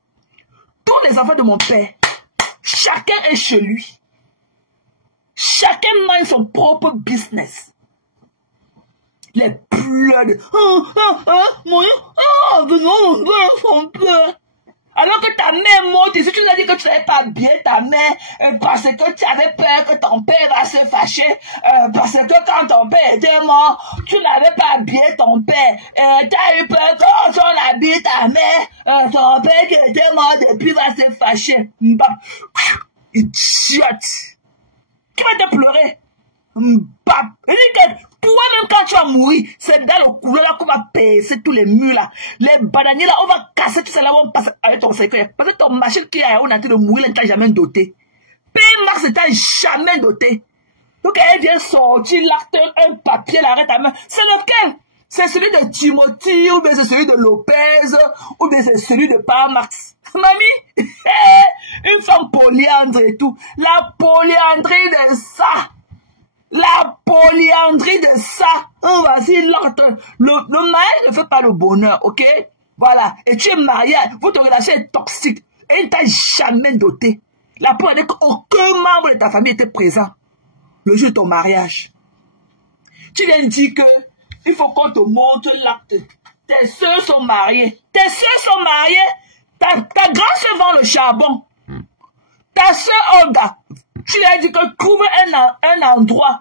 Tous les enfants de mon père. Chacun est chez lui. Chacun mène son propre business. Les pleurs de... mon père. Alors que ta mère monte, et si tu nous as dit que tu n'avais pas bien ta mère, parce que tu avais peur que ton père va se fâcher, parce que quand ton père était mort, tu n'avais pas bien ton père, tu as eu peur quand on habite ta mère, ton père qui était mort depuis va se fâcher. Idiote. Qui va te pleurer? Mbap. Il dit que toi-même quand tu vas mourir, c'est dans le couloir là qu'on va percer tous les murs là. Les bananiers là, on va casser tout ça là, on va passer avec ton secret. Parce que ton machine qui est on a de mourir, elle ne t'a jamais doté. P-Max ne t'a jamais doté. Donc elle vient sortir l'acte, un papier là, arrête ta main. C'est lequel? C'est celui de Timothy, ou bien c'est celui de Lopez, ou bien c'est celui de P-Max. Mamie, une femme polyandre et tout. La polyandrie de ça. La polyandrie de ça. Voici l'autre. Le mariage ne fait pas le bonheur, ok? Voilà. Et tu es marié, votre relation est toxique. Et il ne t'a jamais doté. La preuve est qu'aucun membre de ta famille était présent le jour de ton mariage. Tu viens de dire que il faut qu'on te montre l'acte. Tes soeurs sont mariées. Tes soeurs sont mariées. Ta grand-soeur vend le charbon. Ta soeur Olga, tu lui as dit que trouve un endroit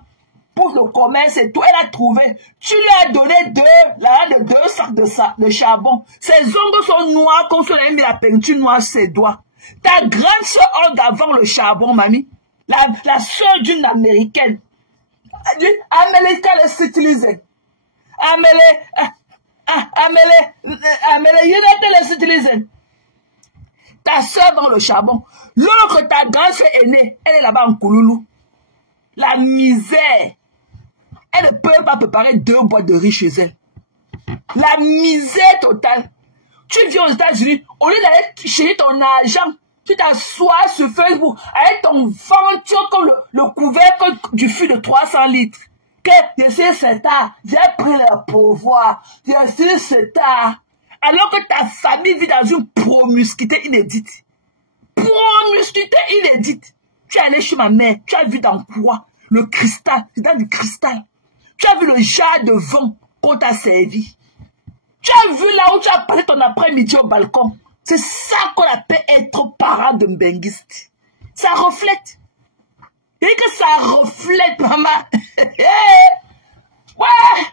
pour le commerce et tout. Elle a trouvé. Tu lui as donné deux sacs de charbon. Ses ongles sont noirs comme si on avait mis la peinture noire sur ses doigts. Ta grande soeur Olga vend le charbon, mamie. La soeur d'une américaine. Américaine s'utilisait. United s'utilisait. Ta soeur vend le charbon. L'autre, ta grande soeur aînée, elle est là-bas en Kouloulou. La misère. Elle ne peut pas préparer 2 boîtes de riz chez elle. La misère totale. Tu viens aux États-Unis, au lieu d'aller chercher ton argent, tu t'assois sur Facebook avec ton ventre comme le couvercle du fût de 300 litres. Que je sais c'est tard, j'ai pris le pouvoir, je sais c'est tard. Alors que ta famille vit dans une promiscuité inédite. Promiscuité inédite. Tu es allé chez ma mère, tu as vu dans quoi? Le cristal, c'est dans du cristal. Tu as vu le jar de vin qu'on t'a servi. Tu as vu là où tu as passé ton après-midi au balcon. C'est ça qu'on appelle être parent de Mbenguiste. Ça reflète. Et que ça reflète, maman. Ouais.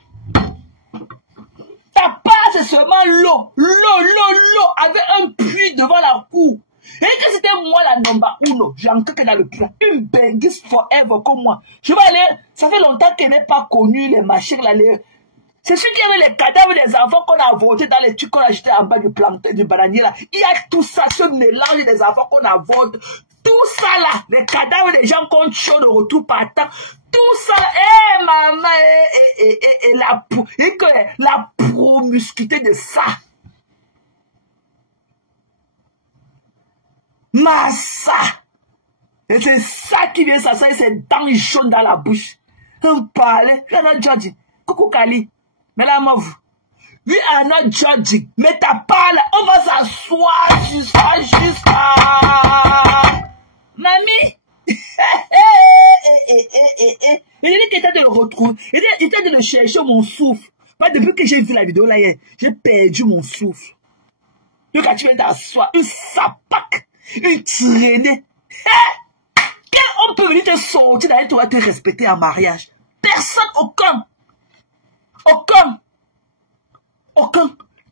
Ta part, c'est seulement l'eau. L'eau. Avec un puits devant la cour. Et que c'était moi la number uno. J'ai encore que dans le plan. Une Mbenguiste forever comme moi. Je vais aller. Ça fait longtemps qu'elle n'est pas connue les machines là. C'est ceux qui avaient les cadavres des enfants qu'on a votés dans les trucs qu'on a jetés en bas du plantain, du bananier là. Il y a tout ça, ce mélange des enfants qu'on a voté. Tout ça là, les cadavres des gens qu'on tue de retour par terre. Tout ça là, maman, la promiscuité de ça. Massa. Et c'est ça qui vient s'asseoir, c'est dents jaunes dans la bouche. Un palais, je n'ai pas dit. Coucou Kali. Mais là, moi, we are not judging. Mais t'as pas là, on va s'asseoir jusqu'à... Mamie. Il dit qu'il était de le retrouver. Il était de le chercher mon souffle. Pas depuis que j'ai vu la vidéo là hier, j'ai perdu mon souffle. Donc quand tu viens t'asseoir, une sapac, une traînée. On peut venir te sortir d'ailleurs, tu vas te respecter en mariage. Personne, aucun.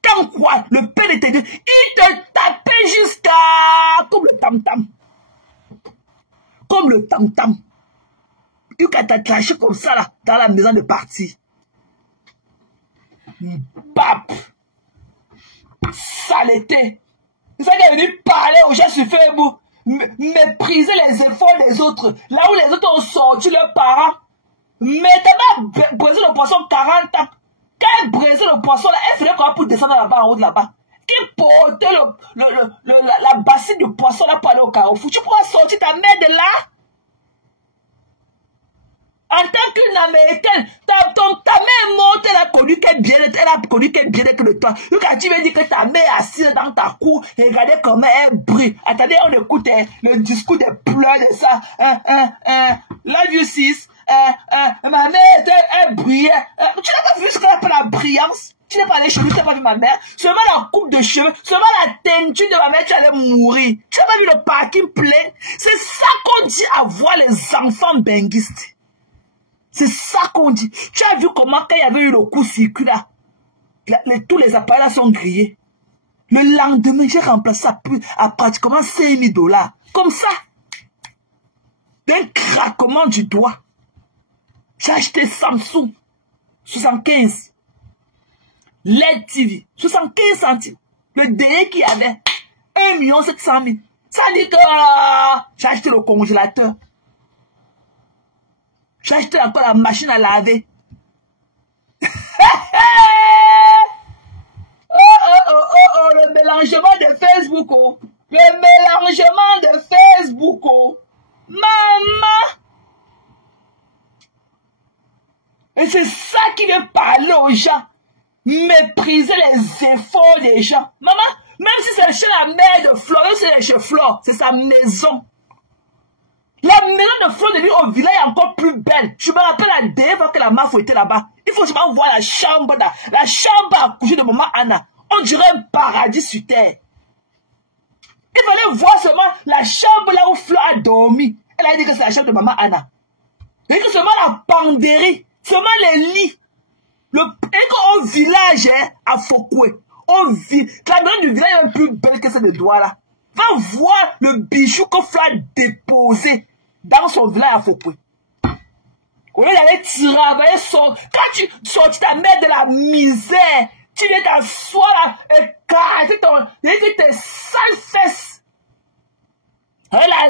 Tant quoi, le père de tes dieux, il te tapait jusqu'à... Comme le tam-tam. Comme le tam-tam. Il t'a craché comme ça, là, dans la maison de partie. Pape. Saleté. Vous savez, venu parler aux gens sur Facebook, mépriser les efforts des autres. Là où les autres ont sorti leurs parents. Mais t'as pas brisé le poisson 40 ans. Quand elle brisait le poisson, là, elle faisait comment pour descendre là-bas, en haut de là-bas. Qui portait la bassine de poisson là pour aller au carrefour. Tu pourras sortir ta mère de là. En tant qu'une américaine, ta mère est morte, elle a connu qu'elle bien que de toi. Donc quand tu veux dire que ta mère est assise dans ta cour, regardez comment elle brille. Attendez, on écoute le discours des pleurs de ça. Love you sis. Ma mère, elle brillait. Tu n'as pas vu ce qu'on appelle la brillance? Tu n'es pas allé chez lui, tu n'as pas vu ma mère. Seulement la coupe de cheveux, seulement la teinture de ma mère, tu allais mourir. Tu n'as pas vu le parking plein? C'est ça qu'on dit à voir les enfants benguistes. C'est ça qu'on dit. Tu as vu comment quand il y avait eu le coup-circuit là, tous les appareils là sont grillés. Le lendemain, j'ai remplacé ça à pratiquement 5 000 $. Comme ça. D'un craquement du doigt. J'ai acheté Samsung 75. LED TV 75 centimes. Le DE qui avait 1 700 000. Ça dit que j'ai acheté le congélateur. J'ai acheté encore la machine à laver. Le mélangement de Facebook. Oh. Le mélangement de Facebook. Oh. Maman. Et c'est ça qui veut parler aux gens. Mépriser les efforts des gens. Maman, même si c'est chez la mère de Flore, même si c'est chez Flore, c'est sa maison. La maison de Flore de lui au village est encore plus belle. Je me rappelle la dernière fois que la mafia était là-bas. Il faut seulement voir la chambre là. La chambre à coucher de maman Anna. On dirait un paradis sur terre. Il fallait voir seulement la chambre là où Flore a dormi. Elle a dit que c'est la chambre de maman Anna. Et que seulement la penderie. Seulement les lits. Et qu'au village, à Fokoué, la maison du village est plus belle que celle de Douala. Va voir le bijou que Flore a déposé dans son village à Fokoué. Au lieu d'aller travailler, quand tu sortis ta mère de la misère, tu viens t'asseoir là et casser tes sales fesses. Et la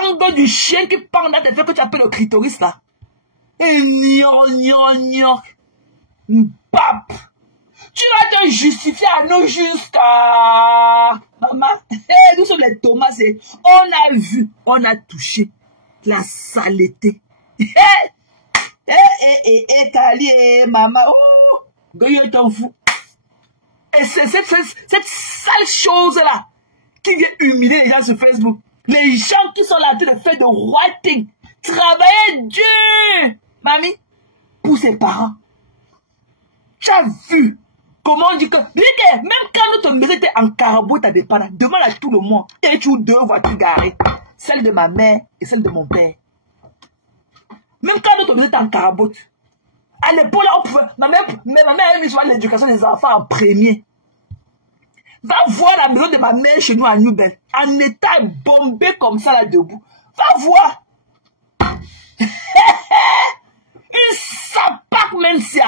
langue du chien qui pend dans tes fesses que tu appelles le clitoris là. Et Pape, tu vas te justifier à nous jusqu'à... Maman, nous sommes les Thomas, on a vu, on a touché la saleté. Kali, maman, oh, goye t'en fous. Et c'est cette sale chose-là qui vient humilier les gens sur Facebook. Les gens qui sont là en train de faire de writing, travaillé dur, mamie, pour ses parents. Tu as vu comment on dit que, même quand notre maison était en carabo, t'as des pannes, demande à tout le monde. Il y avait toujours 2 voitures garées, celle de ma mère et celle de mon père. Même quand notre maison était en carabo, à l'époque, là, on pouvait, ma mère avait mis sur l'éducation des enfants en premier. Va voir la maison de ma mère chez nous à Newbel, en état bombé comme ça là debout. Va voir. Une sapac même si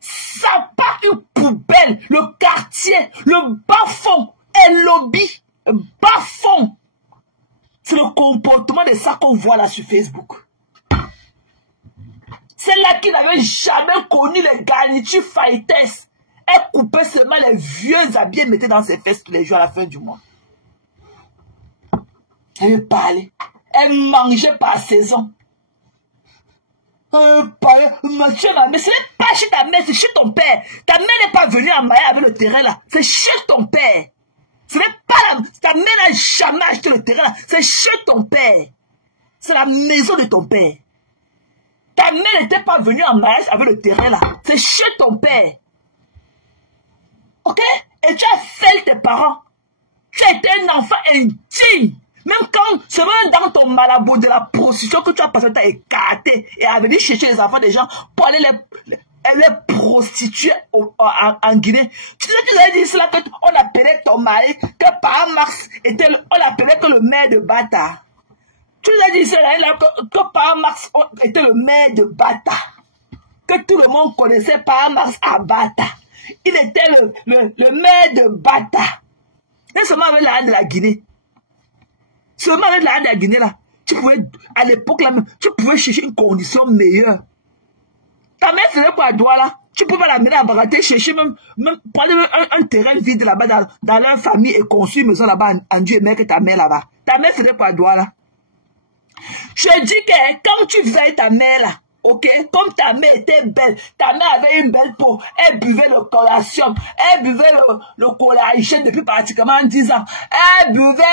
sapac, une poubelle, le quartier, le bas-fond, un lobby, bas-fond. C'est le comportement de ça qu'on voit là sur Facebook. C'est là qu'il n'avait jamais connu les garnitures fighters. Elle coupait seulement les vieux habits et mettait dans ses fesses tous les jours à la fin du mois. Elle parlait. Elle mangeait par saison. Elle parlait. Monsieur, ma mère, ce n'est pas chez ta mère, c'est chez ton père. Ta mère n'est pas venue en mariage avec le terrain là. C'est chez ton père. Ce n'est pas ta mère n'a jamais acheté le terrain là. C'est chez ton père. C'est la maison de ton père. Ta mère n'était pas venue en mariage avec le terrain là. C'est chez ton père. Ok? Et tu as fait tes parents. Tu as été un enfant indigne. Même quand, c'est même dans ton malabo de la prostitution que tu as passé, tu as écarté et à venir chercher les enfants des gens pour aller les prostituer en Guinée. Tu as dit cela qu'on appelait ton mari, que par Mars était, on l'appelait que le maire de Bata. Tu as dit cela que par Mars était le maire de Bata. Que tout le monde connaissait par Mars à Bata. Il était le maire de Bata. Et seulement avec la haine de la Guinée. Seulement avec la haine de la Guinée là. Tu pouvais, à l'époque là, tu pouvais chercher une condition meilleure. Ta mère faisait quoi à Douala? Tu pouvais l'amener à Baraté, chercher même prendre un terrain vide là-bas dans leur famille et construire une maison là-bas en Dieu et mère que ta mère là-bas. Ta mère faisait quoi à Douala? Je dis que quand tu vivais avec ta mère là, ok, comme ta mère était belle, ta mère avait une belle peau, elle buvait le collation, elle buvait le collagène depuis pratiquement 10 ans. Elle buvait.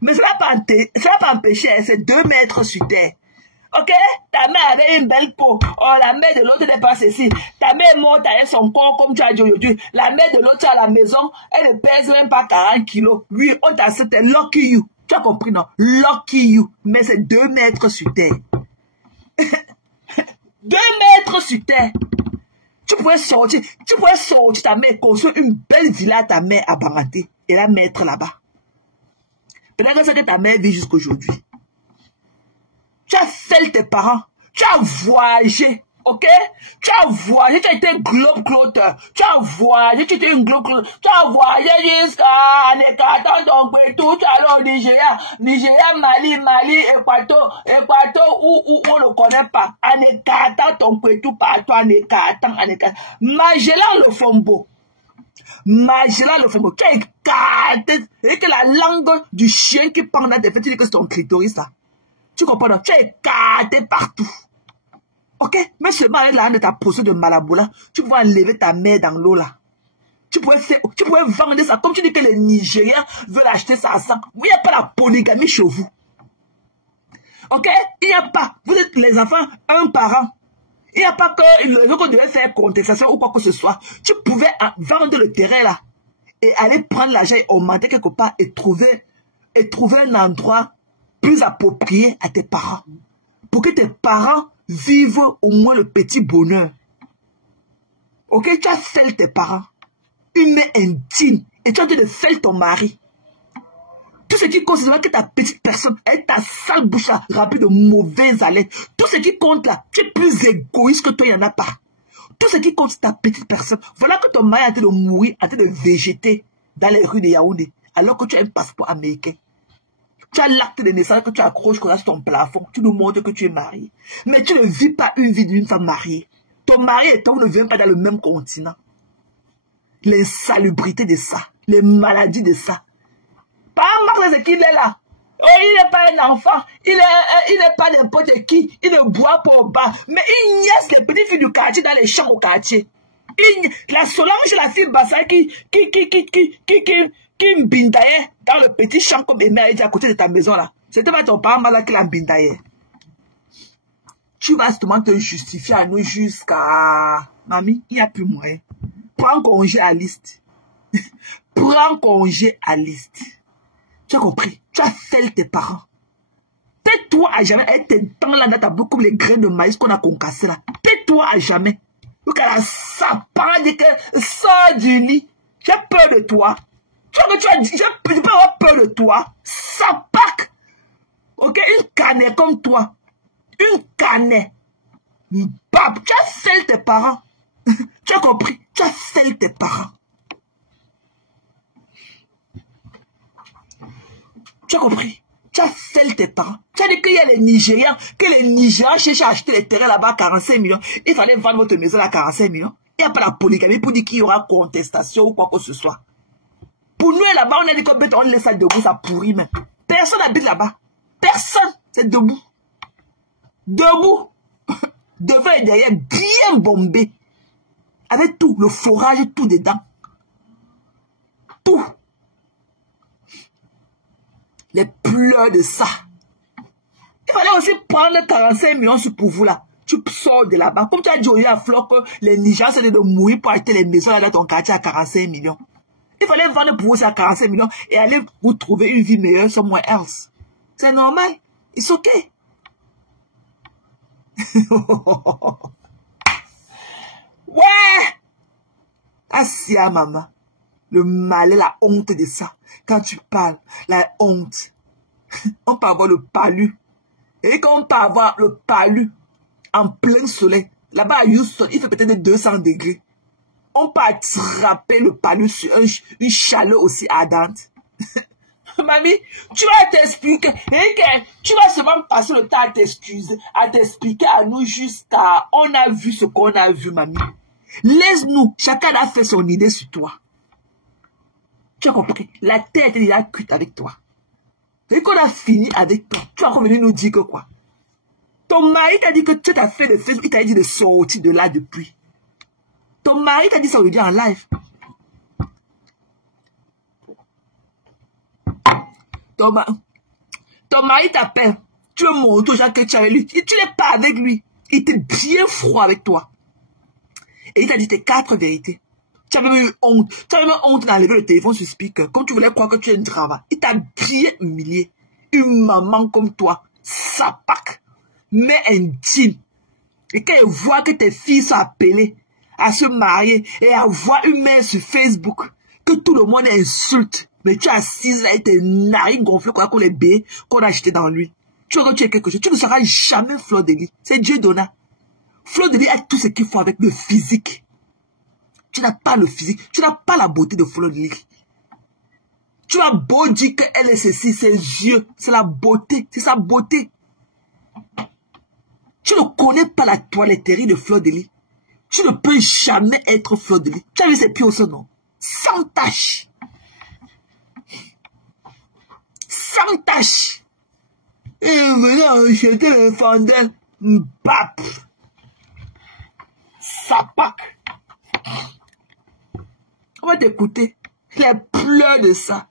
Mais ça va pas empêcher, c'est 2 mètres sur terre. Ok, ta mère avait une belle peau, oh, la mère de l'autre n'est pas ceci. Ta mère monte avec son corps comme tu as dit aujourd'hui. La mère de l'autre à la maison, elle ne pèse même pas 40 kilos. Oui, on t'a c'était lucky you. Tu as compris, non? Lucky you. Mais c'est 2 mètres sur terre. 2 mètres sur terre. Tu pouvais sortir ta mère, construire une belle villa à ta mère à Baraté et la mettre là-bas. Peut-être que c'est que ta mère vit jusqu'aujourd'hui. Tu as fait tes parents. Tu as voyagé. Ok? Tu as voyagé. Tu as été un globe-trotteur. Tu as voyagé. Tu étais un globe-trotteur. Tu as voyagé jusqu'à Anekaton, donc tout. Tu as allé au Nigeria. Nigeria, Mali, Équateur, où on ne connaît pas. Anekaton, ton tout partout. Anekaton. Magellan le Fombo. Tu as écarté. Et que la langue du chien qui parle dans tes fêtes, tu dis que c'est ton clitoris, ça. Tu comprends? Tu es écarté partout. Ok? Mais seulement avec la haine de ta posture de Malaboula, tu pouvais enlever ta mère dans l'eau là. Tu pouvais vendre ça. Comme tu dis que les Nigériens veulent acheter ça à 100. Il n'y a pas la polygamie chez vous. Ok? Il n'y a pas. Vous êtes les enfants, un parent. Il n'y a pas que le qu'on devait faire contestation ou quoi que ce soit. Tu pouvais vendre le terrain là. Et aller prendre l'argent et augmenter quelque part et trouver un endroit plus approprié à tes parents. Pour que tes parents vivent au moins le petit bonheur. Ok, tu as fait tes parents. Humain intime. Et tu as dit de faire ton mari. Tout ce qui compte, c'est que ta petite personne, avec ta sale bouche là, remplie de mauvaises haleines. Tout ce qui compte là, tu es plus égoïste que toi, il n'y en a pas. Tout ce qui compte, c'est ta petite personne. Voilà que ton mari est en train de mourir, en train de végéter dans les rues de Yaoundé, alors que tu as un passeport américain. Tu as l'acte de naissance que tu accroches sur ton plafond. Tu nous montres que tu es marié. Mais tu ne vis pas une vie d'une femme mariée. Ton mari et toi ne vivent pas dans le même continent. L'insalubrité de ça. Les maladies de ça. Pas Marc, c'est qu'il est là. Oh, il n'est pas un enfant. Il n'est pas n'importe qui. Il ne boit pas au bar. Mais il niaise les petites filles du quartier dans les champs au quartier. La Solange, la fille Bassa qui mbindaye dans le petit champ comme Emma dit à côté de ta maison là. C'était pas ton parent malade qui l'a bindaye. Tu vas seulement te justifier à nous jusqu'à... Mamie, il n'y a plus moyen. Prends congé à liste. Prends congé à liste. Tu as compris? Tu as fait tes parents. Tais-toi à jamais. Et tes dents là dans ta bouche comme les graines de maïs qu'on a concassé là. Tais-toi à jamais. Donc à la sapin dit que sors du lit. J'ai peur de toi. Tu vois que tu as dit, j'ai pas avoir peur de toi. Sapac. Ok, une canette comme toi. Une canette. Bab, tu as fait tes parents. Tu as compris? Tu as fait tes parents. Tu as compris? Tu as fait tes parents. Tu as dit qu'il y a les Nigérians, cherchent à acheter les terrains là-bas à 45 millions. Il fallait vendre votre maison à 45 millions. Il n'y a pas la polygamie pour dire qu'il y aura contestation ou quoi que ce soit. Pour nous, là-bas, on a dit qu'on laisse ça debout, ça pourrit même. Personne n'habite là-bas. Personne. C'est debout. Debout. Devant et derrière, bien bombé. Avec tout, le forage, tout dedans. Tout. Les pleurs de ça. Il fallait aussi prendre 45 millions pour vous là. Tu sors de là-bas. Comme tu as dit à Flore que les Nigérians c'est de mourir pour acheter les maisons là dans ton quartier à 45 millions. Il fallait vendre pour vous à 45 millions et aller vous trouver une vie meilleure somewhere else. C'est normal. It's okay. Ouais! Assia, maman. Le mal et la honte de ça. Quand tu parles, la honte. On peut avoir le palu. Et quand on peut avoir le palu en plein soleil, là-bas à Houston, il fait peut-être 200 degrés. On peut attraper le palu sur une chaleur aussi ardente. Mamie, tu vas t'expliquer. Tu vas seulement passer le temps à t'excuser, à t'expliquer à nous jusqu'à... On a vu ce qu'on a vu, mamie. Laisse-nous. Chacun a fait son idée sur toi. Tu as compris? La tête est déjà cuite avec toi. Et qu'on a fini avec toi. Tu vas revenir nous dire que quoi? Ton mari t'a dit que tu t'as fait le Facebook. Il t'a dit de sortir de là depuis. Ton mari t'a dit ça aujourd'hui en live. Ton mari t'appelle. Tu le montres aux gens que tu es avec lui. Et tu n'es pas avec lui. Il était bien froid avec toi. Et il t'a dit tes 4 vérités. Tu as même eu honte. Tu as même honte d'enlever le téléphone sur speaker. Comme tu voulais croire que tu es une travail. Il t'a bien humilié. Une maman comme toi. Sapac. Mais intime. Et quand elle voit que tes filles sont appelées à se marier et à voir une mère sur Facebook, que tout le monde insulte. Mais tu es assise là et tes narines gonflées comme les baies qu'on a acheté dans lui. Tu vois que tu es quelque chose. Tu ne seras jamais Fleur de Lys. C'est Dieu donna. Fleur de Lys a tout ce qu'il faut avec le physique. Tu n'as pas le physique. Tu n'as pas la beauté de Fleur de Lys. Tu as beau dire qu'elle est ceci, ses yeux, c'est la beauté. C'est sa beauté. Tu ne connais pas la toiletterie de Fleur de Lys. Tu ne peux jamais être Fleur de Lys. Tu as vu ses pieds au sol, non? Sans tache. Sans tache. Et venez acheter les fandelles. Bap. Sapac. On va t'écouter. Les pleurs de ça.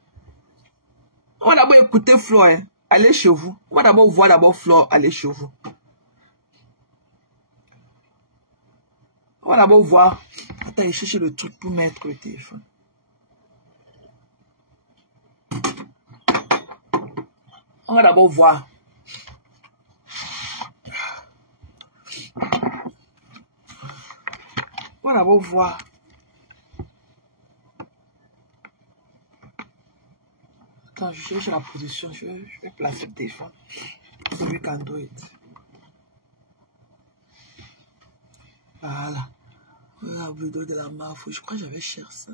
On va d'abord écouter Flore. Hein. Allez chez vous. On va d'abord voir Flore. Allez chez vous. On va d'abord voir. Attends, je cherche le truc pour mettre le téléphone. On va d'abord voir. On va d'abord voir. Attends, je cherche la position. Je vais placer le téléphone. So we can do it. Voilà. La vidéo de la mafouille. Je crois que j'avais cherché ça.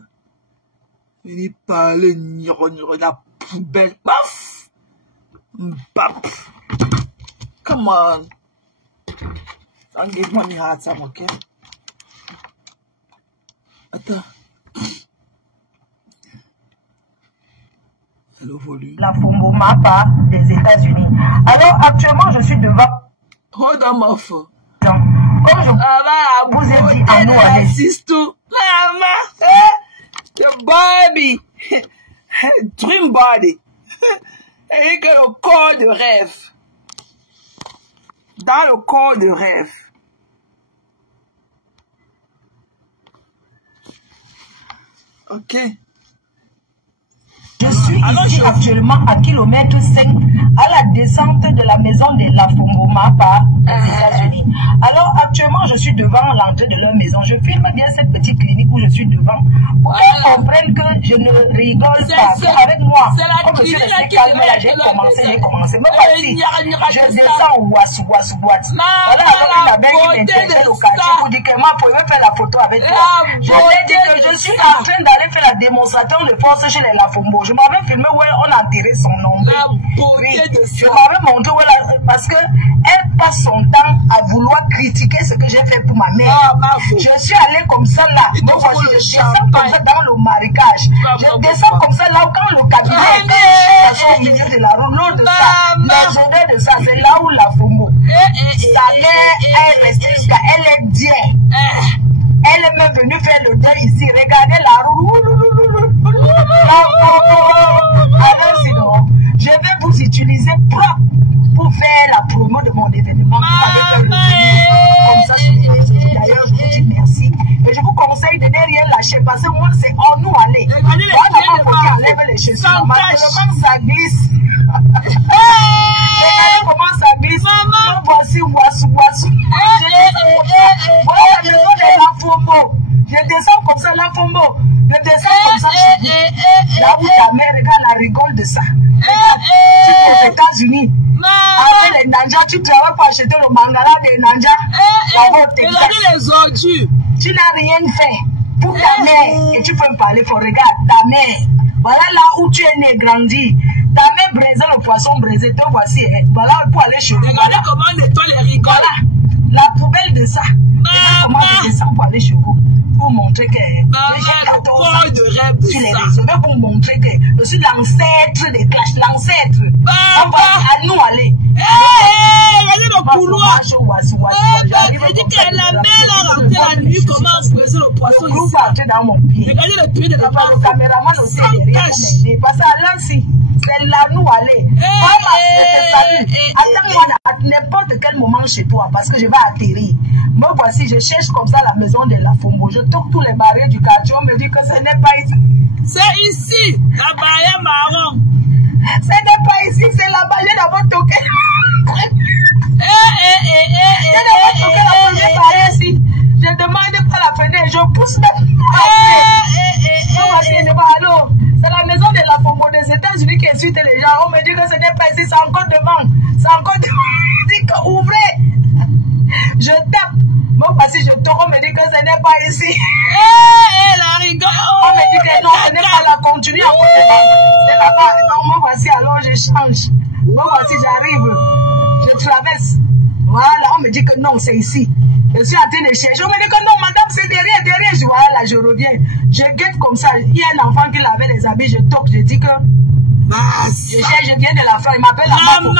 Il parlait de la poubelle. Paf! Paf! Come on. Don't give me hard time, okay? Attends. Le volume. La Fombo Mapa des États-Unis. Alors actuellement, je suis devant. Hold on, my phone. Comme je vous ai dit à nous, allez. Tout. The Barbie. Dream body. Et que le corps de rêve. Dans le corps de rêve. Ok. Je suis ici actuellement à kilomètre 5 à la descente de la maison de la Fomboma par les États-Unis. Alors actuellement je suis devant l'entrée de leur maison. Je filme bien cette petite clinique où je suis devant pour qu'ils comprennent que je ne rigole pas. C'est avec moi. Comme je suis resté calme là, j'ai commencé. Mais voici, je descends ouassou. Voilà, alors la belle qui m'interpelle au quartier pour dire que moi, vous pouvez faire la photo avec toi. Je lui ai dit que je suis en train d'aller faire la démonstration de force chez les Lafombo. Je m'avais filmé où on a enterré son nombril. Oui, je m'avais montré où parce que elle passe son temps à vouloir critiquer ce que j'ai fait pour ma mère. Je suis allée comme ça là. Donc voici, je descends comme ça dans le marécage. Je descends comme ça là quand le cabinet est au milieu de la route. L'autre de ça, les odeurs de ça, c'est là où la Fombo. Sa mère est restée jusqu'à elle est dieu. Elle est même venue faire le deuil ici. Regardez la roue. Alors sinon, je vais vous utiliser propre pour faire la promo de mon événement. Comme ça sur les réseaux. D'ailleurs, je vous dis merci. Et je vous conseille de ne rien lâcher parce que moi, c'est en nous aller. On n'a pas qui enlève les chaussures. Malheureusement, ça glisse. Regardez comment ça glisse. Voici, voici. Voilà la maison de la Fombo. Je descends comme ça, la Fombo. Je descends comme ça chez vous. Là où ta mère, regarde, la rigole de ça. Tu es aux États-Unis. Avec les Nanja, tu travailles pour acheter le mangala des Nanja. Regardez les ordures. Tu n'as rien fait pour ta mère. Et tu peux me parler pour regarde ta mère. Voilà là où tu es né, grandi. Ta mère braisait le poisson braisé. Toi voici. Voilà pour aller chez vous. Regardez comment nettoie les rigoles. Voilà. La poubelle de ça. Comment je descends pour aller chez vous. Pour montrer que j'ai 14 ans de rêve de sur les réseaux. Pour montrer que je suis l'ancêtre des clashs. L'ancêtre. On va à nous aller. Regardez le couloir. Je dis que la mère a rentré la nuit. Comment presser le poisson ici. Dans mon pied. Regardez le pied de la femme. Le caméraman aussi derrière. Parce que là, si. C'est là nous aller. Attends-moi à n'importe quel moment chez toi parce que je vais atterrir. Moi voici, je cherche comme ça la maison de la Fombo. Je toque tous les barrières du quartier. On me dit que ce n'est pas ici. C'est ici, la barrière marron. Ce n'est pas ici, c'est là-bas. J'ai d'abord toqué. J'ai d'abord toqué la première barrière ici. Je demande pas la fenêtre, je pousse même. Allô, c'est la maison de la Fombo des États-Unis qui insulte les gens. On me dit que ce n'est pas ici, c'est encore devant. C'est encore devant. Je dis que ouvrez. Je tape. Moi, voici, je tourne. On me dit que ce n'est pas ici. La rigole. On me dit que non, ce n'est pas là. Continue encore devant. C'est là-bas. Non, moi, voici, alors je change. Moi, voici, j'arrive. Je traverse. Voilà, on me dit que non, c'est ici. Je suis en train de chercher. On me dit que non, madame, c'est derrière. Je vois là, je reviens. Je guette comme ça. Il y a un enfant qui avait les habits. Je toque, je dis que. Je viens de la fin. Il m'appelle la maman.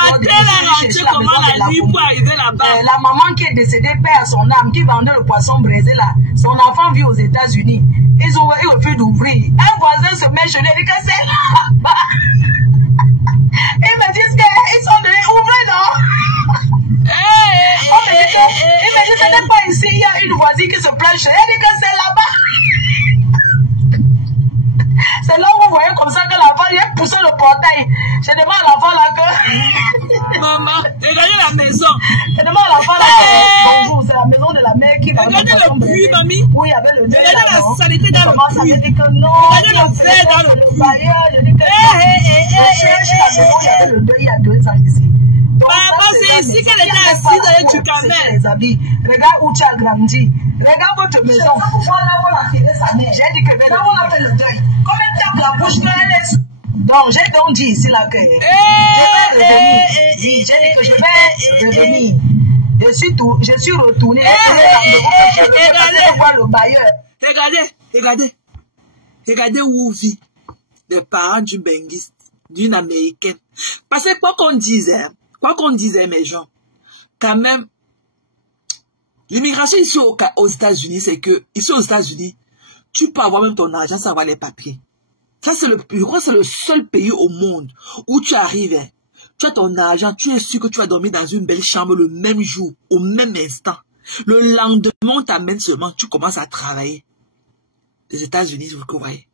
La maman qui est décédée perd son âme, qui vendait le poisson braisé là. Son enfant vit aux États-Unis. Ils ont refusé d'ouvrir. Un voisin se met chez lui et dit que c'est là. Ils me disent qu'ils sont venus ouvrir, non? Il me dit que ce n'est pas ici. Il y a une voisine qui se plaint chez elle. Elle dit que c'est là-bas. C'est là où vous voyez comme ça que l'enfant vient pousser le portail. Je demande à l'enfant là que. Maman, regardez la maison. Je demande à l'enfant là que. Bonjour, c'est la maison de la mère qui va. Regardez le puits, mamie. Oui, il y avait le nez. Regardez la saleté dans le puits. Regardez le fer dans le puits. Je dis que. Je cherche la maison, il y avait le deuil il y a 2 ans ici. Maman, c'est ici qu'elle était assise avec du camel. Regarde où tu as grandi. Regarde votre maison. J'ai dit que je vais le deuil. Comme elle tape la bouche, donc j'ai donc dit ici là que je vais revenir. J'ai dit que je vais revenir. Je suis retourné. Je vais voir le bailleur. Regardez où vit les parents d'une benguiste, d'une américaine. Parce que quoi qu'on disait, mes gens, quand même, l'immigration ici aux États-Unis, c'est que, ici aux États-Unis, tu peux avoir même ton argent sans avoir les papiers. Ça, c'est le seul pays au monde où tu arrives, hein, tu as ton argent, tu es sûr que tu vas dormir dans une belle chambre le même jour, au même instant. Le lendemain, on t'amène seulement, tu commences à travailler. Les États-Unis, vous voyez.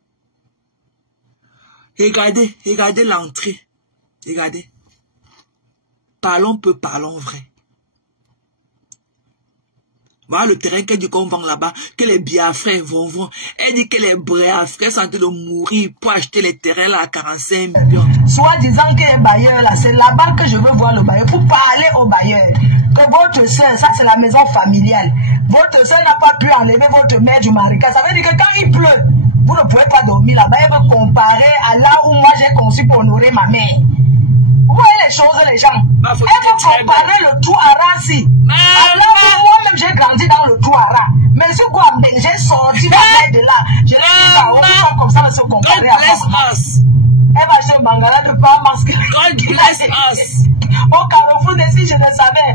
Regardez, regardez l'entrée. Regardez. Parlons peu, parlons vrai. Voilà le terrain qu'elle dit qu'on vend là-bas, que les Biafrais vont. Elle dit que les Biafrais sont en train de mourir pour acheter les terrains là à 45 millions. Soit disant que les bailleurs là, c'est là-bas que je veux voir le bailleur, pour parler au bailleur. Que votre soeur, ça c'est la maison familiale. Votre soeur n'a pas pu enlever votre mère du marécage. Ça veut dire que quand il pleut, vous ne pouvez pas dormir là-bas. Elle veut comparer à là où moi j'ai conçu pour honorer ma mère. Vous voyez les choses, les gens. Elle veut comparer le tout à Rassi. Alors moi-même, j'ai grandi dans le Touara. Mais ce quoi, j'ai sorti la mère de là. Je l'ai dit, on peut pas comme ça se comparer à moi. Elle va chez Mangala de pas masquer. God bless us. Au Carrefour d'ici, je le savais.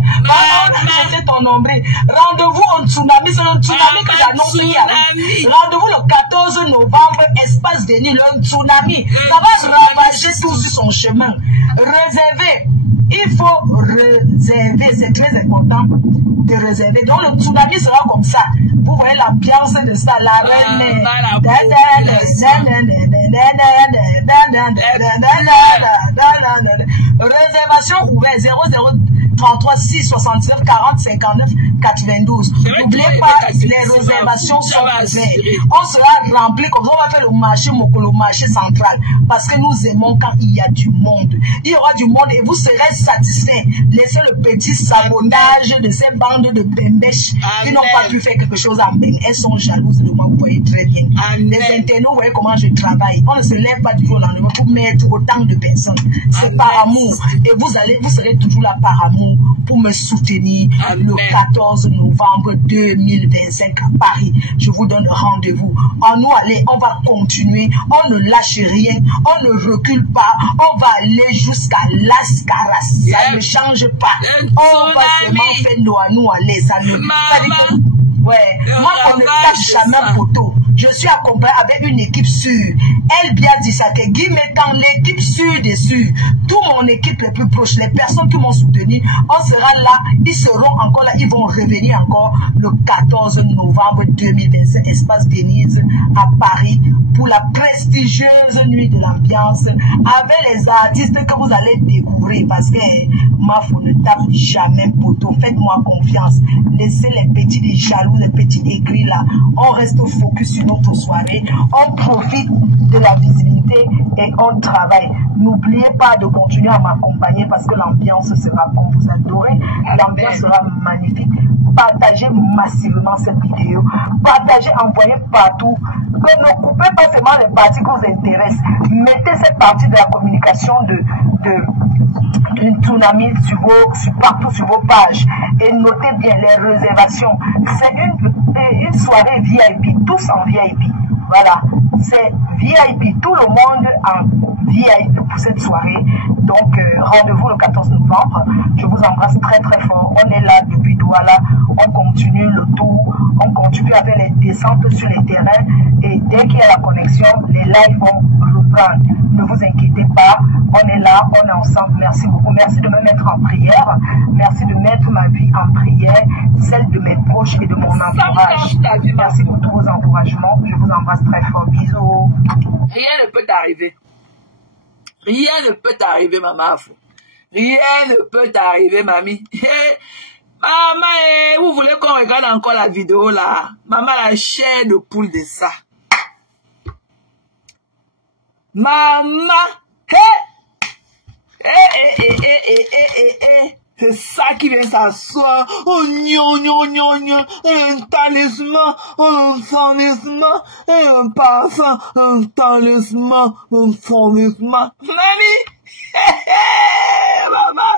J'étais ton nombril. Rendez-vous au tsunami. C'est le tsunami que j'annonce qui arrive. Rendez-vous le 14 novembre, espace Denis, le tsunami. Ça va ravager tout sur son chemin. Réservez. Il faut réserver. C'est très important de réserver. Donc le tsunami sera comme ça. Vous voyez l'ambiance de ça. La reine. Réservation ouverte 0033 669 40 59 92. N'oubliez pas, les réservations sont ouvertes. On sera rempli comme ça. On va faire le marché Mokolo, marché central. Parce que nous aimons quand il y a du monde. Il y aura du monde et vous serez satisfaits. Laissez le petit sabotage de ces bandes de bembèches qui n'ont pas pu faire quelque chose en Beng. Elles sont jalouses de moi, vous voyez très bien. Les internautes, vous voyez comment je travaille. On ne se lève pas du jour au lendemain pour mettre autant de personnes. C'est par amour. Et vous serez toujours là par amour pour me soutenir le 14 novembre 2025 à Paris. Je vous donne rendez-vous. En nous aller, on va continuer. On ne lâche rien. On ne recule pas. On va aller jusqu'à Las Caras. Ça ne change pas. On va seulement faire nous aller. Ça ne... Ouais, moi on ne cache jamais photo. Je suis accompagné avec une équipe sûre. Elle bien dit ça que Guy mettant l'équipe sûre dessus. Toute mon équipe les plus proches, les personnes qui m'ont soutenu, on sera là, ils seront encore là, ils vont revenir encore le 14 novembre 2025, espace Denise à Paris pour la prestigieuse nuit de l'ambiance avec les artistes que vous allez découvrir parce que ma fou ne tape jamais photo. Faites-moi confiance. Laissez les petits les jaloux, les petits aigris là. On reste focus sur notre soirée. On profite de la visibilité et on travaille. N'oubliez pas de continuer à m'accompagner parce que l'ambiance sera comme vous adorez. L'ambiance sera magnifique. Partagez massivement cette vidéo. Partagez, envoyez partout. Que ne coupez pas seulement les parties qui vous intéressent. Mettez cette partie de la communication d'une tsunami partout sur vos pages. Et notez bien les réservations. C'est une soirée VIP, tous en VIP. Voilà, c'est VIP, tout le monde en VIP pour cette soirée. Donc, rendez-vous le 14 novembre. Je vous embrasse très très fort. On est là depuis Douala. On continue le tour. On continue avec les descentes sur les terrains. Et dès qu'il y a la connexion, les lives vont reprendre. Ne vous inquiétez pas. On est là, on est ensemble. Merci beaucoup. Merci de me mettre en prière. Merci de mettre ma vie en prière, celle de mes proches et de mon entourage. Merci pour tous vos encouragements. Je vous embrasse très fort. Bisous. Rien ne peut t'arriver. Rien ne peut t'arriver, maman. Rien ne peut t'arriver, mamie. Maman, vous voulez qu'on regarde encore la vidéo là? Maman, la chair de poule de ça. Maman, c'est ça qui vient s'asseoir. Oh, un talisman, un talisman, un parfum, un talisman, un talisman. Mamie, maman,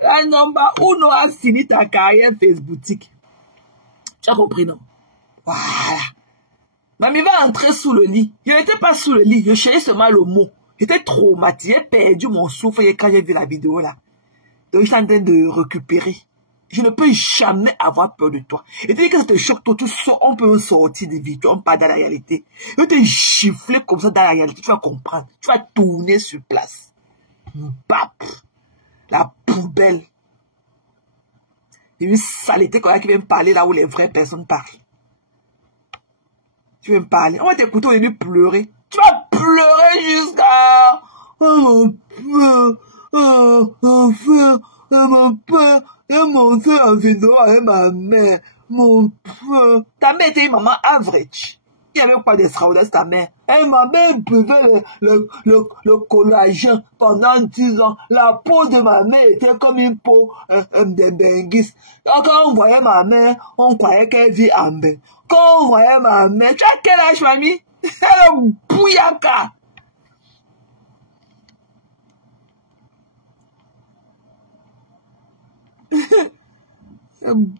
la number uno a fini ta carrière Facebook. Tu as compris, non? Voilà. Mamie va entrer sous le lit. Je n'étais pas sous le lit, je cherchais seulement le mot. J'étais traumatisé, j'ai perdu mon souffle quand j'ai vu la vidéo là. Donc, je suis en train de récupérer. Je ne peux jamais avoir peur de toi. Et dès que ça te choque, toi, on peut sortir des vies, on part dans la réalité. Je vais te gifler comme ça dans la réalité, tu vas comprendre. Tu vas tourner sur place. Bap. La poubelle. Il y a une saleté qui vient me parler là où les vraies personnes parlent. Tu veux me parler. On va t'écouter au début pleurer. Tu vas pleurer jusqu'à... Oh mon frère, mon père, et mon frère en venant et ma mère, mon frère. Ta mère était une maman average. Il n'y avait pas d'extraordinaire, ta mère. Et ma mère buvait le collagène pendant 10 ans. La peau de ma mère était comme une peau de benguis. Quand on voyait ma mère, on croyait qu'elle vit en bain. Quand on voyait ma mère, tu as quel âge, mamie? Elle est bouyaka.